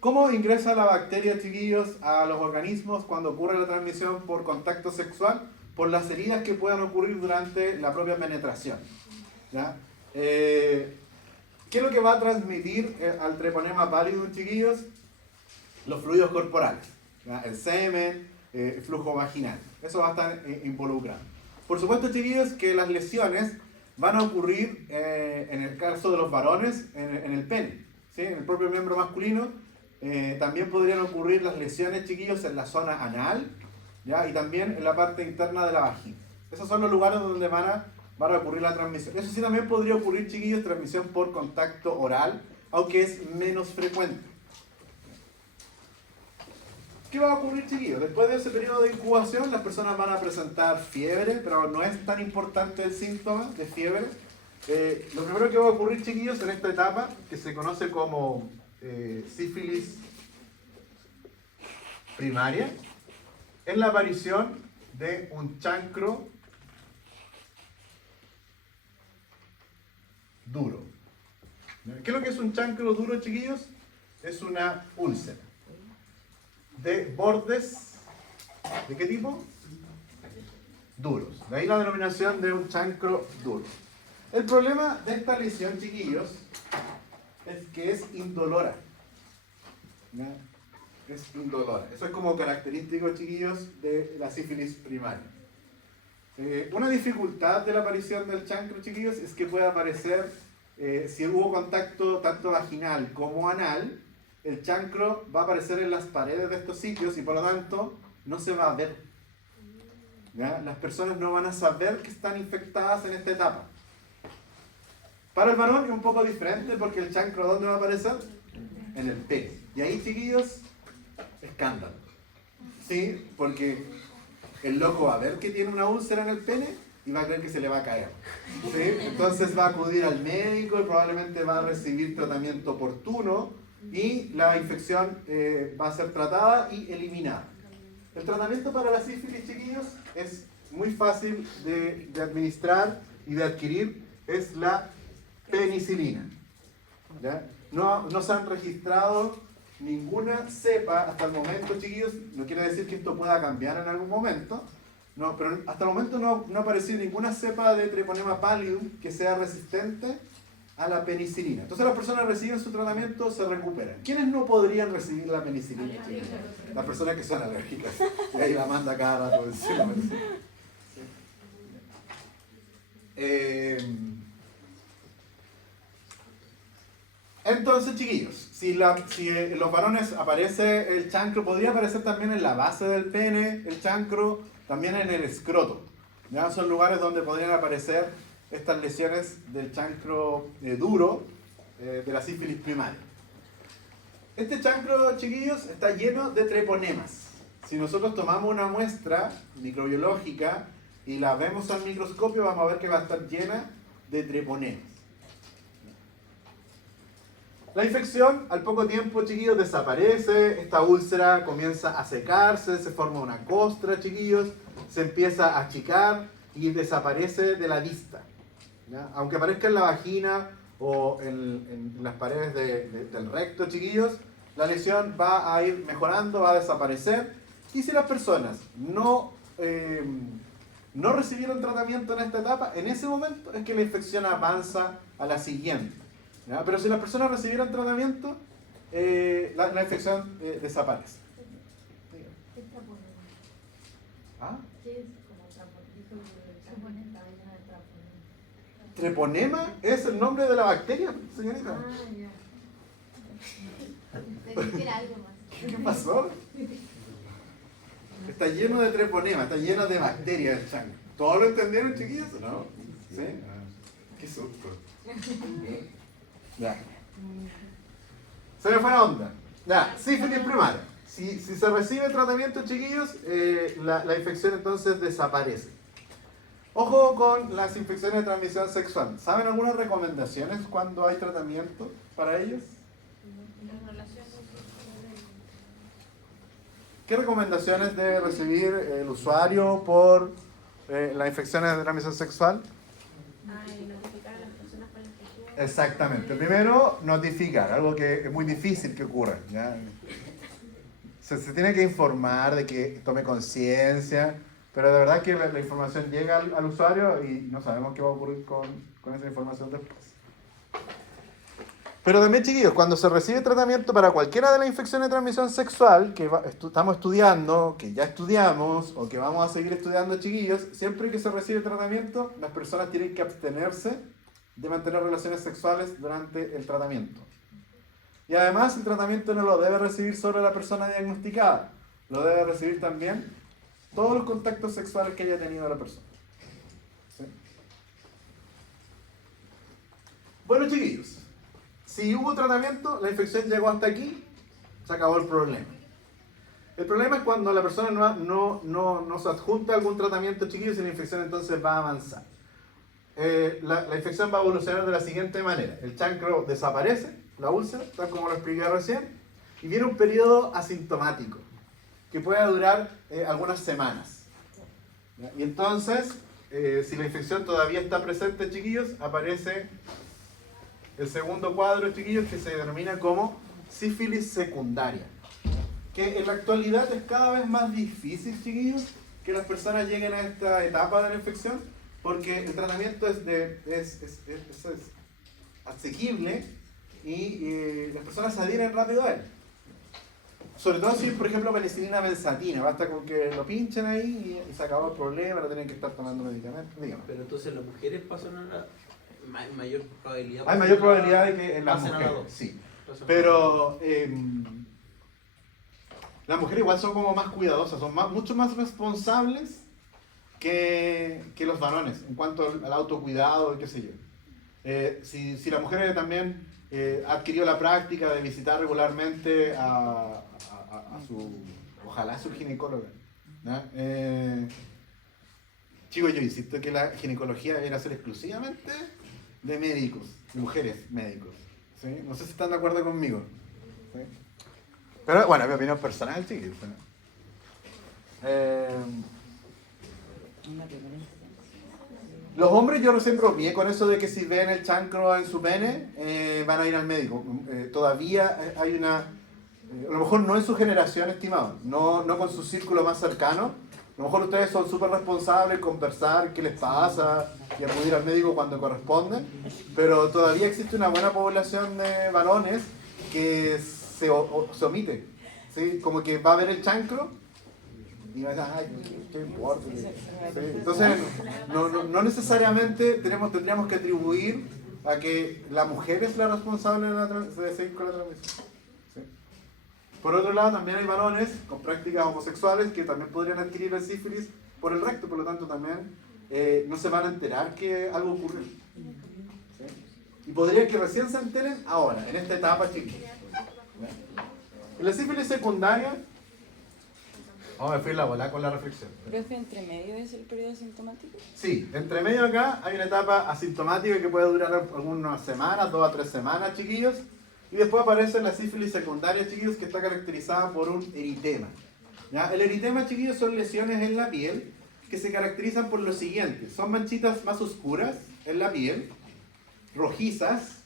¿Cómo ingresa la bacteria, chiquillos, a los organismos cuando ocurre la transmisión por contacto sexual? Por las heridas que puedan ocurrir durante la propia penetración. ¿Ya? ¿Qué es lo que va a transmitir al Treponema pallidum, chiquillos? Los fluidos corporales. ¿Ya? El semen, el flujo vaginal. Eso va a estar involucrado. Por supuesto, chiquillos, que las lesiones van a ocurrir, en el caso de los varones, en el pene, ¿sí? En el propio miembro masculino. También podrían ocurrir las lesiones, chiquillos, en la zona anal, ¿ya? Y también en la parte interna de la vagina. Esos son los lugares donde van a ocurrir la transmisión. Eso sí, también podría ocurrir, chiquillos, transmisión por contacto oral, aunque es menos frecuente. ¿Qué va a ocurrir, chiquillos? Después de ese periodo de incubación, las personas van a presentar fiebre, pero no es tan importante el síntoma de fiebre. Lo primero que va a ocurrir, chiquillos, en esta etapa, que se conoce como sífilis primaria, es la aparición de un chancro duro. ¿Qué es lo que es un chancro duro, chiquillos? Es una úlcera de bordes, ¿de qué tipo? Duros. De ahí la denominación de un chancro duro. El problema de esta lesión, chiquillos, es que es indolora. ¿Ya? Es indolora. Eso es como característico, chiquillos, de la sífilis primaria. Una dificultad de la aparición del chancro, chiquillos, es que puede aparecer, si hubo contacto tanto vaginal como anal, el chancro va a aparecer en las paredes de estos sitios y por lo tanto no se va a ver. ¿Ya? Las personas no van a saber que están infectadas en esta etapa. Para el varón es un poco diferente porque el chancro, ¿dónde va a aparecer? En el pene. Y ahí, chiquillos, escándalo. ¿Sí? Porque el loco va a ver que tiene una úlcera en el pene y va a creer que se le va a caer. ¿Sí? Entonces va a acudir al médico y probablemente va a recibir tratamiento oportuno y la infección va a ser tratada y eliminada. El tratamiento para la sífilis, chiquillos, es muy fácil de administrar y de adquirir. Es la penicilina. ¿Ya? No se han registrado ninguna cepa hasta el momento, chiquillos. No quiere decir que esto pueda cambiar en algún momento. No, pero hasta el momento no ha aparecido ninguna cepa de Treponema pallidum que sea resistente a la penicilina. Entonces las personas reciben su tratamiento, se recuperan. ¿Quiénes no podrían recibir la penicilina, chiquillos? Las personas que son alérgicas. Y ahí la manda cada rato encima. Entonces, chiquillos, si en los varones aparece el chancro, podría aparecer también en la base del pene, el chancro, también en el escroto. ¿Ya? Son lugares donde podrían aparecer estas lesiones del chancro duro de la sífilis primaria. Este chancro, chiquillos, está lleno de treponemas. Si nosotros tomamos una muestra microbiológica y la vemos al microscopio, vamos a ver que va a estar llena de treponemas. La infección al poco tiempo, chiquillos, desaparece, esta úlcera comienza a secarse, se forma una costra, chiquillos, se empieza a achicar y desaparece de la vista. ¿Ya? Aunque aparezca en la vagina o en las paredes del recto, chiquillos, la lesión va a ir mejorando, va a desaparecer. Y si las personas no recibieron tratamiento en esta etapa, en ese momento es que la infección avanza a la siguiente. ¿Ya? Pero si las personas recibieron tratamiento, la infección desaparece. ¿Ah? Treponema es el nombre de la bacteria, señorita. ¿Qué pasó? Está lleno de treponema, está lleno de bacterias el chancro. ¿Todos lo entendieron, chiquillos? ¿No? ¿Sí? Qué susto. Ya. Se me fue la onda. Ya, sífilis primaria. Si se recibe tratamiento, chiquillos, la infección entonces desaparece. Ojo con las infecciones de transmisión sexual. ¿Saben algunas recomendaciones cuando hay tratamiento para ellas? ¿Qué recomendaciones debe recibir el usuario por las infecciones de transmisión sexual? Notificar a las personas con las que estuvo. Exactamente. Primero, notificar, algo que es muy difícil que ocurra. ¿Ya? Se tiene que informar de que tome conciencia, pero de verdad que la información llega al usuario y no sabemos qué va a ocurrir con esa información después. Pero también, chiquillos, cuando se recibe tratamiento para cualquiera de las infecciones de transmisión sexual que estamos estudiando, que ya estudiamos o que vamos a seguir estudiando, chiquillos, siempre que se recibe tratamiento, las personas tienen que abstenerse de mantener relaciones sexuales durante el tratamiento. Y además, el tratamiento no lo debe recibir solo la persona diagnosticada, lo debe recibir también todos los contactos sexuales que haya tenido la persona. ¿Sí? Bueno, chiquillos, si hubo tratamiento, la infección llegó hasta aquí, se acabó el problema. El problema es cuando la persona no se adjunta a algún tratamiento, chiquillos, y la infección entonces va a avanzar. La infección va a evolucionar de la siguiente manera. El chancro desaparece, la úlcera, tal como lo expliqué recién, y viene un periodo asintomático, que puede durar algunas semanas. ¿Ya? Y entonces, si la infección todavía está presente, chiquillos, aparece el segundo cuadro, chiquillos, que se denomina como sífilis secundaria. Que en la actualidad es cada vez más difícil, chiquillos, que las personas lleguen a esta etapa de la infección, porque el tratamiento es asequible y las personas se adhieren rápido a él. sobre todo si, por ejemplo, penicilina benzatina, basta con que lo pinchen ahí y se acabó el problema, no tienen que estar tomando medicamentos, digamos. Pero entonces las mujeres pasan a la mayor probabilidad. Hay mayor probabilidad de que en las pasen a la mujeres, dos. sí. Pasan a la Pero las mujeres igual son como más cuidadosas, son mucho más responsables que los varones en cuanto al autocuidado y qué sé yo. Si la mujer también adquirió la práctica de visitar regularmente a su, ojalá su ginecóloga, ¿no? Chicos, yo insisto que la ginecología debería ser exclusivamente de médicos, de mujeres médicos, ¿sí? No sé si están de acuerdo conmigo, ¿sí? Pero bueno, mi opinión personal, chicos. Una preferencia. Los hombres, yo siempre bromeé con eso de que si ven el chancro en su pene, van a ir al médico. Todavía hay una... a lo mejor no en su generación, estimado, no con su círculo más cercano. A lo mejor ustedes son súper responsables, conversar qué les pasa y acudir al médico cuando corresponde. Pero todavía existe una buena población de varones que se omite, ¿sí? Como que va a ver el chancro y va a decir, ay, ¿qué importa? ¿Sí? Entonces, no necesariamente tendríamos que atribuir a que la mujer es la responsable de seguir con la transmisión. ¿Sí? Por otro lado, también hay varones con prácticas homosexuales que también podrían adquirir el sífilis por el recto, por lo tanto también no se van a enterar que algo ocurrió. ¿Sí? Y podría que recién se enteren ahora, en esta etapa chiquita. En la sífilis secundaria, vamos a la bola con la reflexión. Profe, ¿entre medio es el periodo sintomático? Sí, entre medio acá hay una etapa asintomática que puede durar algunas semanas, 2 a 3 semanas, chiquillos. Y después aparece la sífilis secundaria, chiquillos, que está caracterizada por un eritema. ¿Ya? El eritema, chiquillos, son lesiones en la piel que se caracterizan por lo siguiente. Son manchitas más oscuras en la piel, rojizas,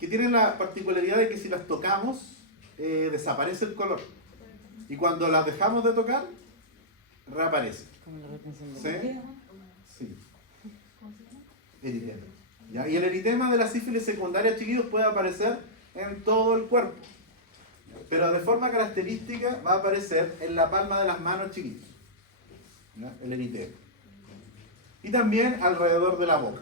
que tienen la particularidad de que si las tocamos, desaparece el color. Y cuando las dejamos de tocar, reaparece. Como la retención de ¿Sí? líquido. Sí. Eritema. ¿Ya? Y el eritema de la sífilis secundaria, chiquillos, puede aparecer en todo el cuerpo. Pero de forma característica va a aparecer en la palma de las manos, chiquillos. ¿Ya? El eritema. Y también alrededor de la boca.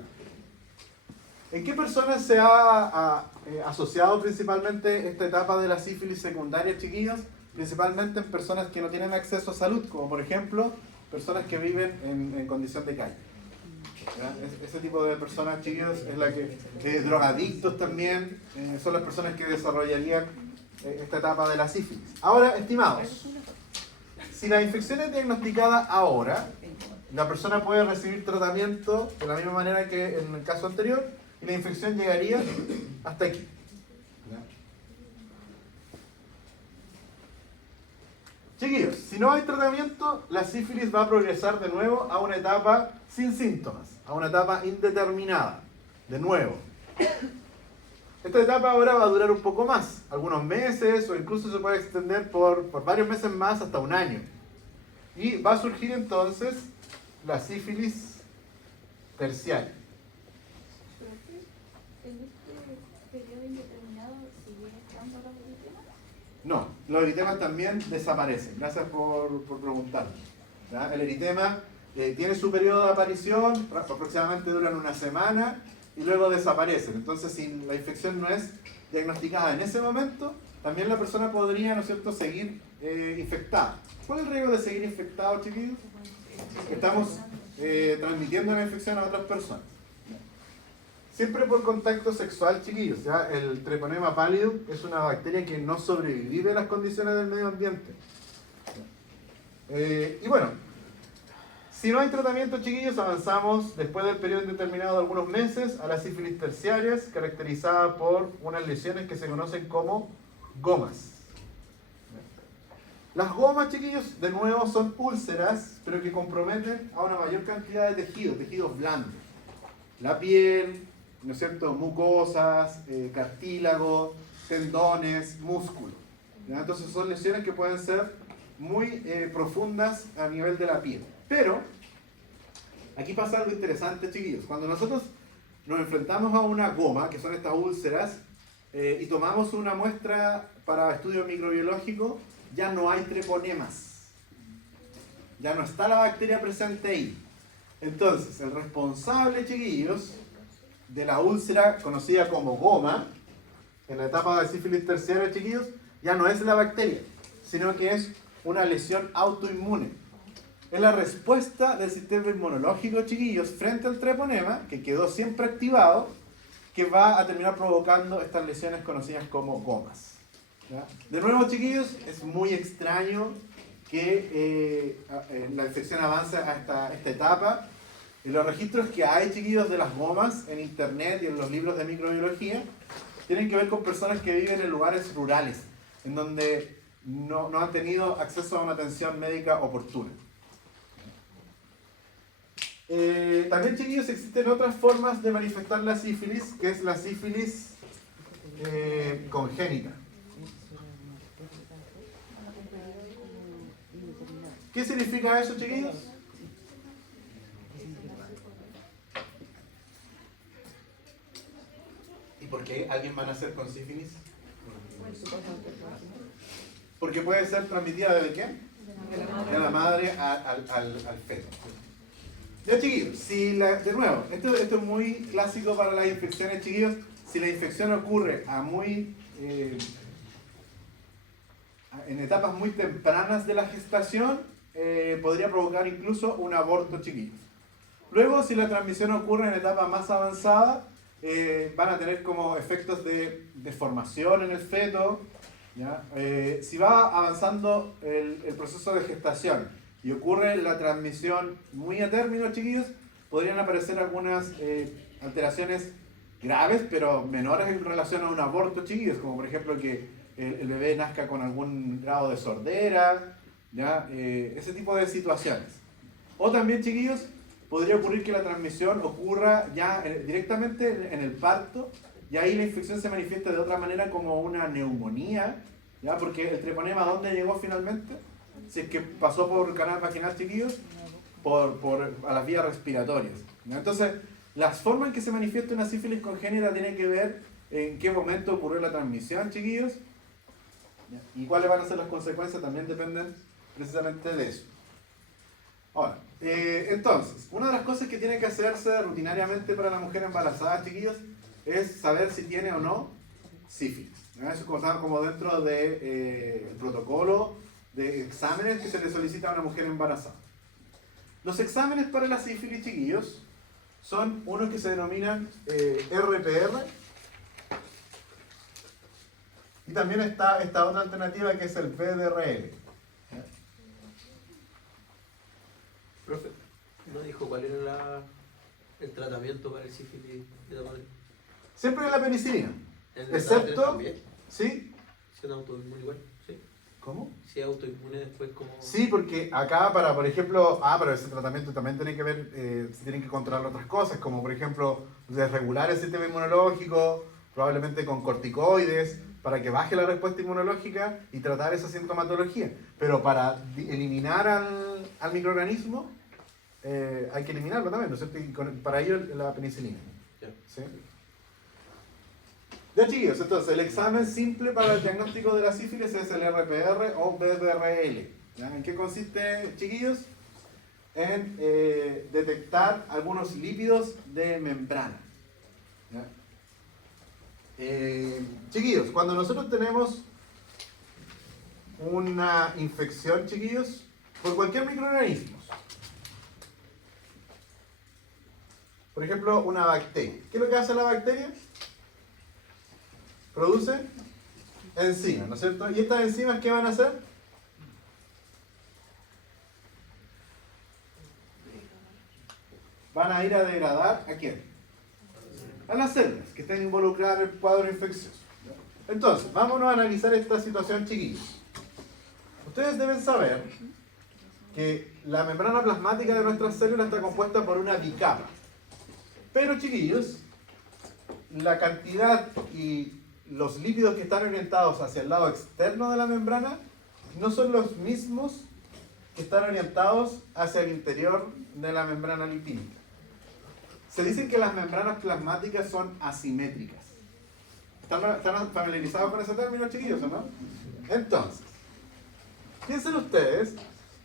¿En qué personas se ha asociado principalmente esta etapa de la sífilis secundaria, chiquillos? Principalmente en personas que no tienen acceso a salud, como por ejemplo, personas que viven en condición de calle. ¿Ya? Ese tipo de personas, chiquillos, es la que... drogadictos también, son las personas que desarrollarían esta etapa de la sífilis. Ahora, estimados, si la infección es diagnosticada ahora, la persona puede recibir tratamiento de la misma manera que en el caso anterior, y la infección llegaría hasta aquí. Chiquillos, si no hay tratamiento, la sífilis va a progresar de nuevo a una etapa sin síntomas, a una etapa indeterminada, de nuevo. Esta etapa ahora va a durar un poco más, algunos meses o incluso se puede extender por varios meses más hasta un año. Y va a surgir entonces la sífilis terciaria. ¿En este periodo indeterminado sigue estando los eritemas? No, los eritemas también desaparecen. Gracias por preguntar. ¿Ya? El eritema tiene su periodo de aparición, aproximadamente duran una semana y luego desaparecen. Entonces, si la infección no es diagnosticada en ese momento, también la persona podría, ¿no es cierto?, seguir infectada. ¿Cuál es el riesgo de seguir infectado, chiquillos? Estamos transmitiendo la infección a otras personas. Siempre por contacto sexual, chiquillos. ¿Ya? El Treponema pallidum es una bacteria que no sobrevive a las condiciones del medio ambiente. Y bueno, si no hay tratamiento, chiquillos, avanzamos después del periodo indeterminado de algunos meses a las sífilis terciarias, caracterizada por unas lesiones que se conocen como gomas. Las gomas, chiquillos, de nuevo son úlceras, pero que comprometen a una mayor cantidad de tejidos blandos. La piel, ¿no es cierto?, mucosas, cartílago, tendones, músculo. ¿Ya? Entonces son lesiones que pueden ser muy profundas a nivel de la piel. Pero, aquí pasa algo interesante, chiquillos. Cuando nosotros nos enfrentamos a una goma, que son estas úlceras, y tomamos una muestra para estudio microbiológico, ya no hay treponemas. Ya no está la bacteria presente ahí. Entonces, el responsable, chiquillos, de la úlcera conocida como goma, en la etapa de sífilis terciaria, chiquillos, ya no es la bacteria, sino que es una lesión autoinmune. Es la respuesta del sistema inmunológico, chiquillos, frente al treponema, que quedó siempre activado, que va a terminar provocando estas lesiones conocidas como gomas. ¿Ya? De nuevo, chiquillos, es muy extraño que la infección avance a esta etapa. Y los registros que hay, chiquillos, de las gomas en internet y en los libros de microbiología tienen que ver con personas que viven en lugares rurales, en donde no han tenido acceso a una atención médica oportuna. También, chiquillos, existen otras formas de manifestar la sífilis, que es la sífilis congénita. ¿Qué significa eso, chiquillos? ¿Y por qué alguien va a nacer con sífilis? Porque puede ser transmitida ¿desde quién? De la madre al feto. Ya, chiquillos, si de nuevo, esto es muy clásico para las infecciones, chiquillos. Si la infección ocurre en etapas muy tempranas de la gestación, podría provocar incluso un aborto, chiquillos. Luego, si la transmisión ocurre en etapa más avanzada, van a tener como efectos de deformación en el feto. ¿Ya? Si va avanzando el proceso de gestación y ocurre la transmisión muy a término, chiquillos, podrían aparecer algunas alteraciones graves, pero menores en relación a un aborto, chiquillos, como por ejemplo que el bebé nazca con algún grado de sordera, ¿ya? Ese tipo de situaciones. O también, chiquillos, podría ocurrir que la transmisión ocurra ya directamente en el parto, y ahí la infección se manifiesta de otra manera como una neumonía, ¿ya? Porque el treponema, ¿a dónde llegó finalmente? Si es que pasó por canal vaginal, chiquillos, a las vías respiratorias, ¿ya? Entonces, las formas en que se manifiesta una sífilis congénita tienen que ver en qué momento ocurrió la transmisión, chiquillos, ¿ya? Y cuáles van a ser las consecuencias también dependen precisamente de eso. Ahora, entonces, una de las cosas que tiene que hacerse rutinariamente para la mujer embarazada, chiquillos, es saber si tiene o no sífilis. ¿Ya? Eso está como dentro del protocolo de exámenes que se le solicita a una mujer embarazada. Los exámenes para la sífilis, chiquillos, son unos que se denominan RPR, y también está esta otra alternativa que es el PDRL. Profe, ¿no dijo cuál era el tratamiento para el sífilis de la madre? Siempre es la penicilina, ¿El excepto, también? ¿sí? Si es autoinmune igual, sí. ¿Cómo? Si es autoinmune después como... Sí, porque acá por ejemplo, pero ese tratamiento también tiene que ver, se tienen que controlar otras cosas, como por ejemplo, desregular el sistema inmunológico, probablemente con corticoides, para que baje la respuesta inmunológica y tratar esa sintomatología. Pero para eliminar al microorganismo, hay que eliminarlo también, ¿no es cierto? Y para ello la penicilina. ¿Sí? Ya, chiquillos, entonces el examen simple para el diagnóstico de la sífilis es el RPR o BDRL. ¿Ya? ¿En qué consiste, chiquillos? En detectar algunos lípidos de membrana. ¿Ya? Chiquillos, cuando nosotros tenemos una infección, chiquillos, por cualquier microorganismo, por ejemplo, una bacteria. ¿Qué es lo que hace la bacteria? Produce enzimas, ¿no es cierto? ¿Y estas enzimas qué van a hacer? Van a ir a degradar ¿a quién? A las células que están involucradas en el cuadro infeccioso. Entonces, vámonos a analizar esta situación, chiquillos. Ustedes deben saber que la membrana plasmática de nuestras células está compuesta por una bicapa. Pero, chiquillos, la cantidad y los lípidos que están orientados hacia el lado externo de la membrana no son los mismos que están orientados hacia el interior de la membrana lipídica. Se dice que las membranas plasmáticas son asimétricas. ¿Están familiarizados con ese término, chiquillos, o no? Entonces, Piensen ustedes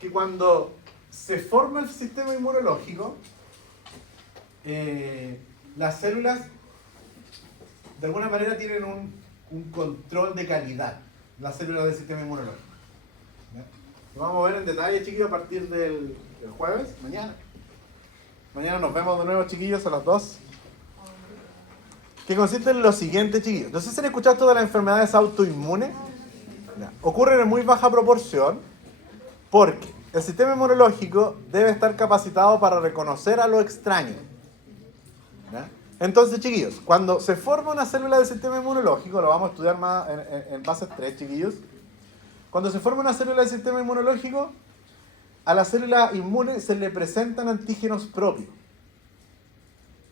que cuando se forma el sistema inmunológico, las células de alguna manera tienen un control de calidad, las células del sistema inmunológico. ¿Ya? Lo vamos a ver en detalle, chiquillos, a partir del jueves, mañana. Mañana nos vemos de nuevo, chiquillos, a las 2. Que consiste en lo siguiente, chiquillos. No sé si han escuchado todas las enfermedades autoinmunes. Ya. Ocurren en muy baja proporción porque el sistema inmunológico debe estar capacitado para reconocer a lo extraño. ¿Ya? Entonces, chiquillos, cuando se forma una célula del sistema inmunológico, lo vamos a estudiar más en bases 3, chiquillos. Cuando se forma una célula del sistema inmunológico, a la célula inmune se le presentan antígenos propios.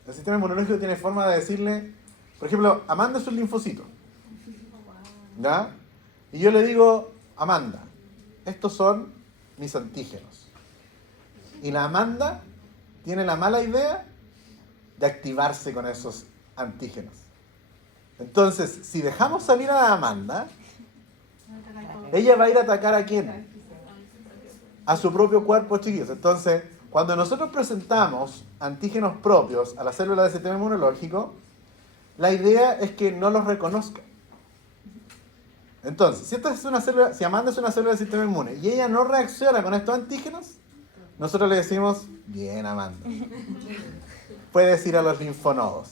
El sistema inmunológico tiene forma de decirle, por ejemplo, Amanda es un linfocito. ¿Ya? Y yo le digo, Amanda, estos son mis antígenos. Y la Amanda tiene la mala idea de activarse con esos antígenos. Entonces, si dejamos salir a la Amanda, ella va a ir a atacar ¿a quién? A su propio cuerpo, chiquillos. Entonces, cuando nosotros presentamos antígenos propios a la célula del sistema inmunológico, la idea es que no los reconozca. Entonces, si Amanda es una célula del sistema inmune y ella no reacciona con estos antígenos, nosotros le decimos, bien, Amanda, puedes ir a los linfonodos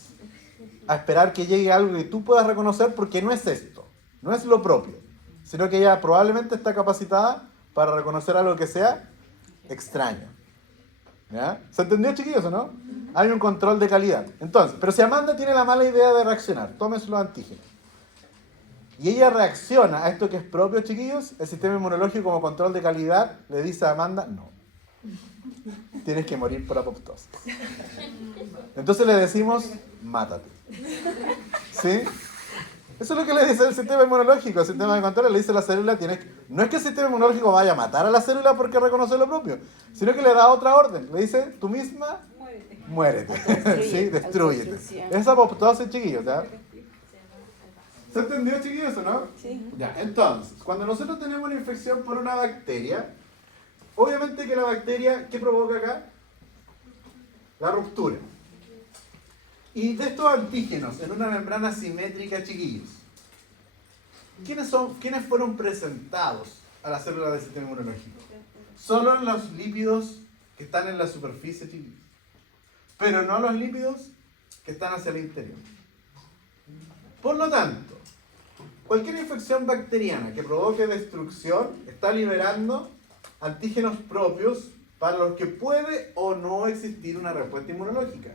a esperar que llegue algo que tú puedas reconocer, porque no es esto, no es lo propio, sino que ella probablemente está capacitada para reconocer algo que sea extraño. ¿Ya? ¿Se entendió, chiquillos, o no? Hay un control de calidad. Entonces, pero si Amanda tiene la mala idea de reaccionar, tómese los antígenos, y ella reacciona a esto que es propio, chiquillos, el sistema inmunológico como control de calidad le dice a Amanda, no, tienes que morir por apoptosis. Entonces le decimos, mátate. ¿Sí? Eso es lo que le dice el sistema inmunológico. El sistema de control le dice a la célula, no es que el sistema inmunológico vaya a matar a la célula porque reconoce lo propio, sino que le da otra orden. Le dice, tú misma, muérete. ¿Sí? Destrúyete. Es apoptosis, chiquillos, ¿ya? ¿Se entendió, chiquillos, o no? Sí. Ya, entonces, cuando nosotros tenemos una infección por una bacteria, obviamente que la bacteria, ¿qué provoca acá? La ruptura. Y de estos antígenos en una membrana simétrica, chiquillos, ¿quiénes fueron presentados a la célula del sistema inmunológico? Solo los lípidos que están en la superficie, chiquillos, pero no los lípidos que están hacia el interior. Por lo tanto, cualquier infección bacteriana que provoque destrucción está liberando antígenos propios para los que puede o no existir una respuesta inmunológica.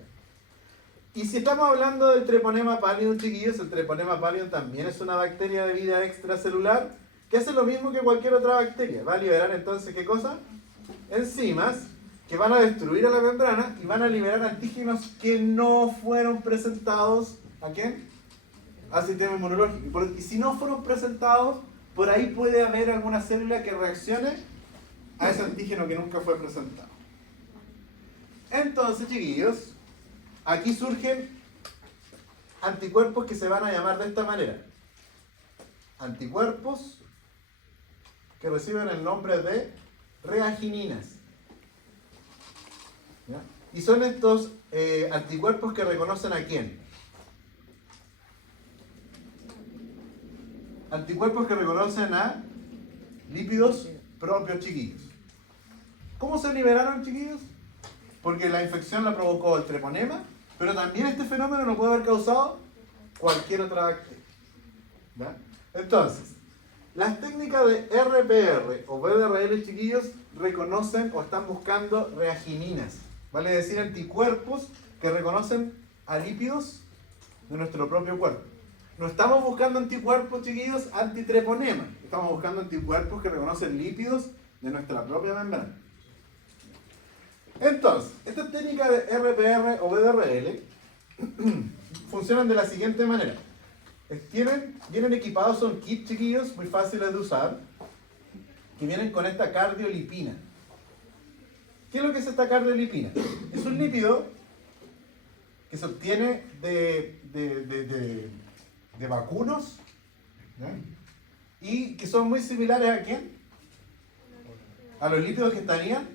Y si estamos hablando del Treponema pallidum, chiquillos, el Treponema pallidum también es una bacteria de vida extracelular que hace lo mismo que cualquier otra bacteria. Va a liberar entonces, ¿qué cosa? Enzimas que van a destruir a la membrana y van a liberar antígenos que no fueron presentados, ¿a quién? Al sistema inmunológico. Y si no fueron presentados, por ahí puede haber alguna célula que reaccione a ese antígeno que nunca fue presentado. Entonces, chiquillos, aquí surgen anticuerpos que se van a llamar de esta manera. Anticuerpos que reciben el nombre de reagininas. ¿Ya? Y son estos anticuerpos que reconocen ¿a quién? Anticuerpos que reconocen a lípidos propios, chiquillos. ¿Cómo se liberaron, chiquillos? Porque la infección la provocó el treponema, pero también este fenómeno lo puede haber causado cualquier otra bacteria. ¿Ya? Entonces, las técnicas de RPR o VDRL, chiquillos, reconocen o están buscando reagininas, vale decir anticuerpos que reconocen a lípidos de nuestro propio cuerpo. No estamos buscando anticuerpos, chiquillos, antitreponema. Estamos buscando anticuerpos que reconocen lípidos de nuestra propia membrana. Entonces, estas técnicas de RPR o VDRL funcionan de la siguiente manera. Vienen equipados, son kits, chiquillos, muy fáciles de usar, que vienen con esta cardiolipina. ¿Qué es lo que es esta cardiolipina? Es un lípido que se obtiene de vacunos, ¿no? Y que son muy similares ¿a quién? a los lípidos que estarían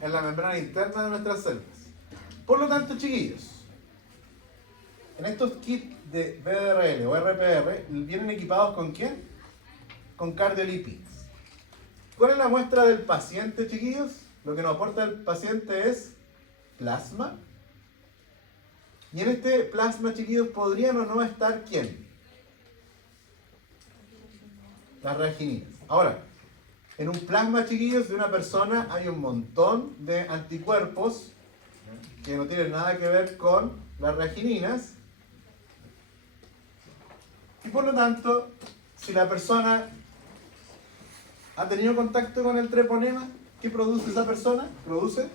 en la membrana interna de nuestras células. Por lo tanto, chiquillos, en estos kits de BDRL o RPR vienen equipados ¿con quién? Con cardiolípidos. ¿Cuál es la muestra del paciente, chiquillos? Lo que nos aporta el paciente es plasma. Y en este plasma, chiquillos, ¿podrían o no estar quién? Las reagininas. Ahora, en un plasma, chiquillos, de una persona hay un montón de anticuerpos que no tienen nada que ver con las reagininas. Y por lo tanto, si la persona ha tenido contacto con el treponema, ¿qué produce esa persona? Produce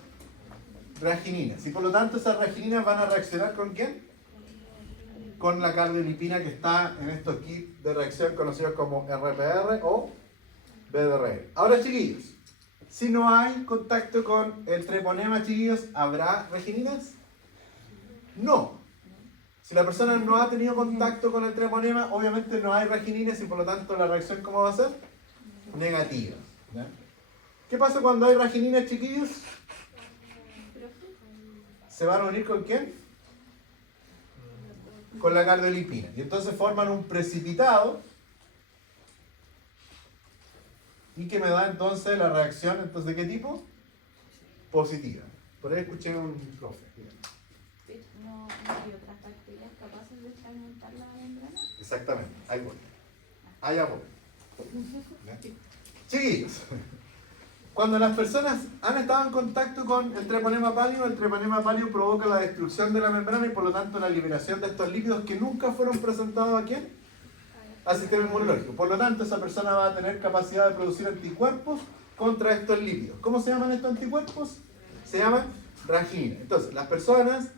reagininas. Y por lo tanto, esas reagininas van a reaccionar ¿con quién? Con la cardiolipina que está en estos kits de reacción conocidos como RPR o BDRL. Ahora, chiquillos, si no hay contacto con el treponema, chiquillos, ¿habrá reagininas? No. Si la persona no ha tenido contacto con el treponema, obviamente no hay reagininas y por lo tanto la reacción, ¿cómo va a ser? Negativa. ¿Ya? ¿Qué pasa cuando hay reagininas, chiquillos? ¿Se van a unir con quién? Con la cardiolipina. Y entonces forman un precipitado. ¿Y que me da entonces la reacción? Entonces, ¿de qué tipo? Positiva. Por ahí escuché un profe. No hay otras bacterias capaces de fragmentar la membrana. Exactamente, ahí voy. Allá voy. Chiquillos, cuando las personas han estado en contacto con el treponema pálido provoca la destrucción de la membrana y por lo tanto la liberación de estos lípidos que nunca fueron presentados ¿a quién? Al sistema inmunológico. Por lo tanto, esa persona va a tener capacidad de producir anticuerpos contra estos lípidos. ¿Cómo se llaman estos anticuerpos? Se llaman reagininas. Entonces, las personas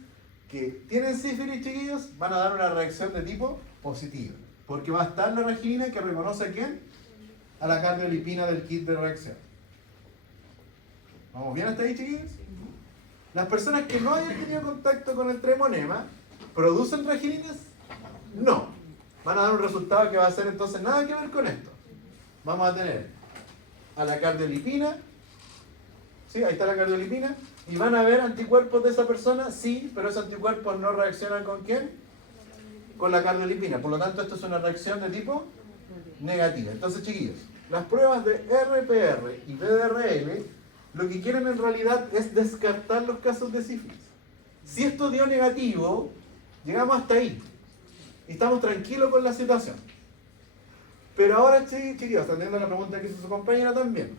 que tienen sífilis, chiquillos, van a dar una reacción de tipo positivo. Porque va a estar la reagina que reconoce a quién? A la cardiolipina del kit de reacción. ¿Vamos bien hasta ahí, chiquillos? Las personas que no hayan tenido contacto con el treponema, ¿producen reagininas? No. Van a dar un resultado que va a ser entonces nada que ver con esto. Vamos a tener a la cardiolipina, ¿sí? Ahí está la cardiolipina, y van a ver anticuerpos de esa persona, sí, pero esos anticuerpos no reaccionan ¿con quién? Con la cardiolipina. Por lo tanto, esto es una reacción de tipo negativa. Entonces, chiquillos, las pruebas de RPR y BDRL lo que quieren en realidad es descartar los casos de sífilis. Si esto dio negativo, llegamos hasta ahí. Y estamos tranquilos con la situación. Pero ahora, chiquillos, atendiendo a la pregunta que hizo su compañera también.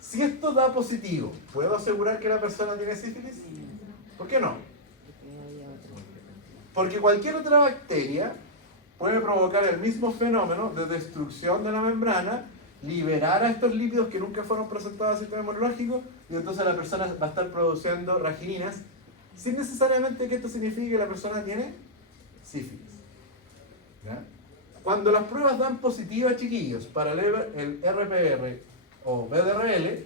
Si esto da positivo, ¿puedo asegurar que la persona tiene sífilis? ¿Por qué no? Porque cualquier otra bacteria puede provocar el mismo fenómeno de destrucción de la membrana, liberar a estos lípidos que nunca fueron presentados al sistema inmunológico y entonces la persona va a estar produciendo reagininas sin necesariamente que esto signifique que la persona tiene sífilis. ¿Ya? Cuando las pruebas dan positivas, chiquillos, para el RPR o BDRL,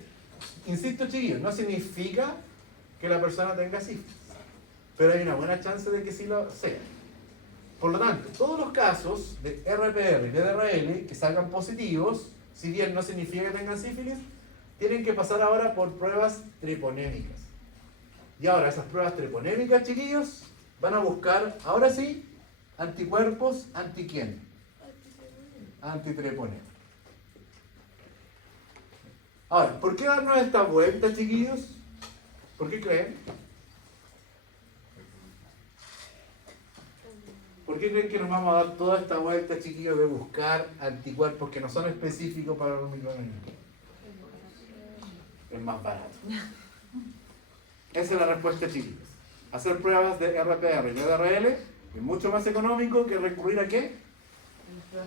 insisto, chiquillos, no significa que la persona tenga sífilis, pero hay una buena chance de que sí lo sea. Por lo tanto, todos los casos de RPR y BDRL que salgan positivos, si bien no significa que tengan sífilis, tienen que pasar ahora por pruebas treponémicas. Y ahora esas pruebas treponémicas, chiquillos, van a buscar, ahora sí, anticuerpos anti quién? Antitreponema. Ahora, ¿por qué darnos esta vuelta, chiquillos? ¿Por qué creen? ¿Por qué creen que nos vamos a dar toda esta vuelta, chiquillos, de buscar anticuerpos que no son específicos para los microorganismos? Es más barato. Esa es la respuesta, chiquillos. Hacer pruebas de RPR y BDRL es mucho más económico que recurrir a ¿qué?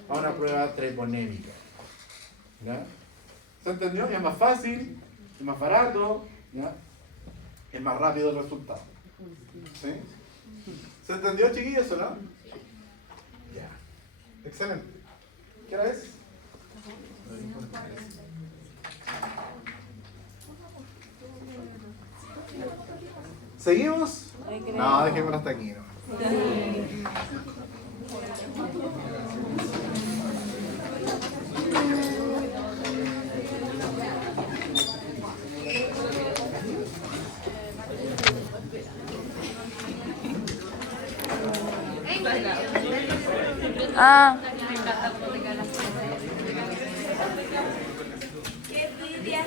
A una prueba treponémica. ¿Ya? ¿Se entendió? Es más fácil, es más barato, ¿ya? Es más rápido el resultado. ¿Sí? ¿Se entendió, chiquillos, o no? Ya. Excelente. ¿Qué hora es? ¿Seguimos? No, dejémoslo hasta aquí, ¿no? Ah. Qué envidia.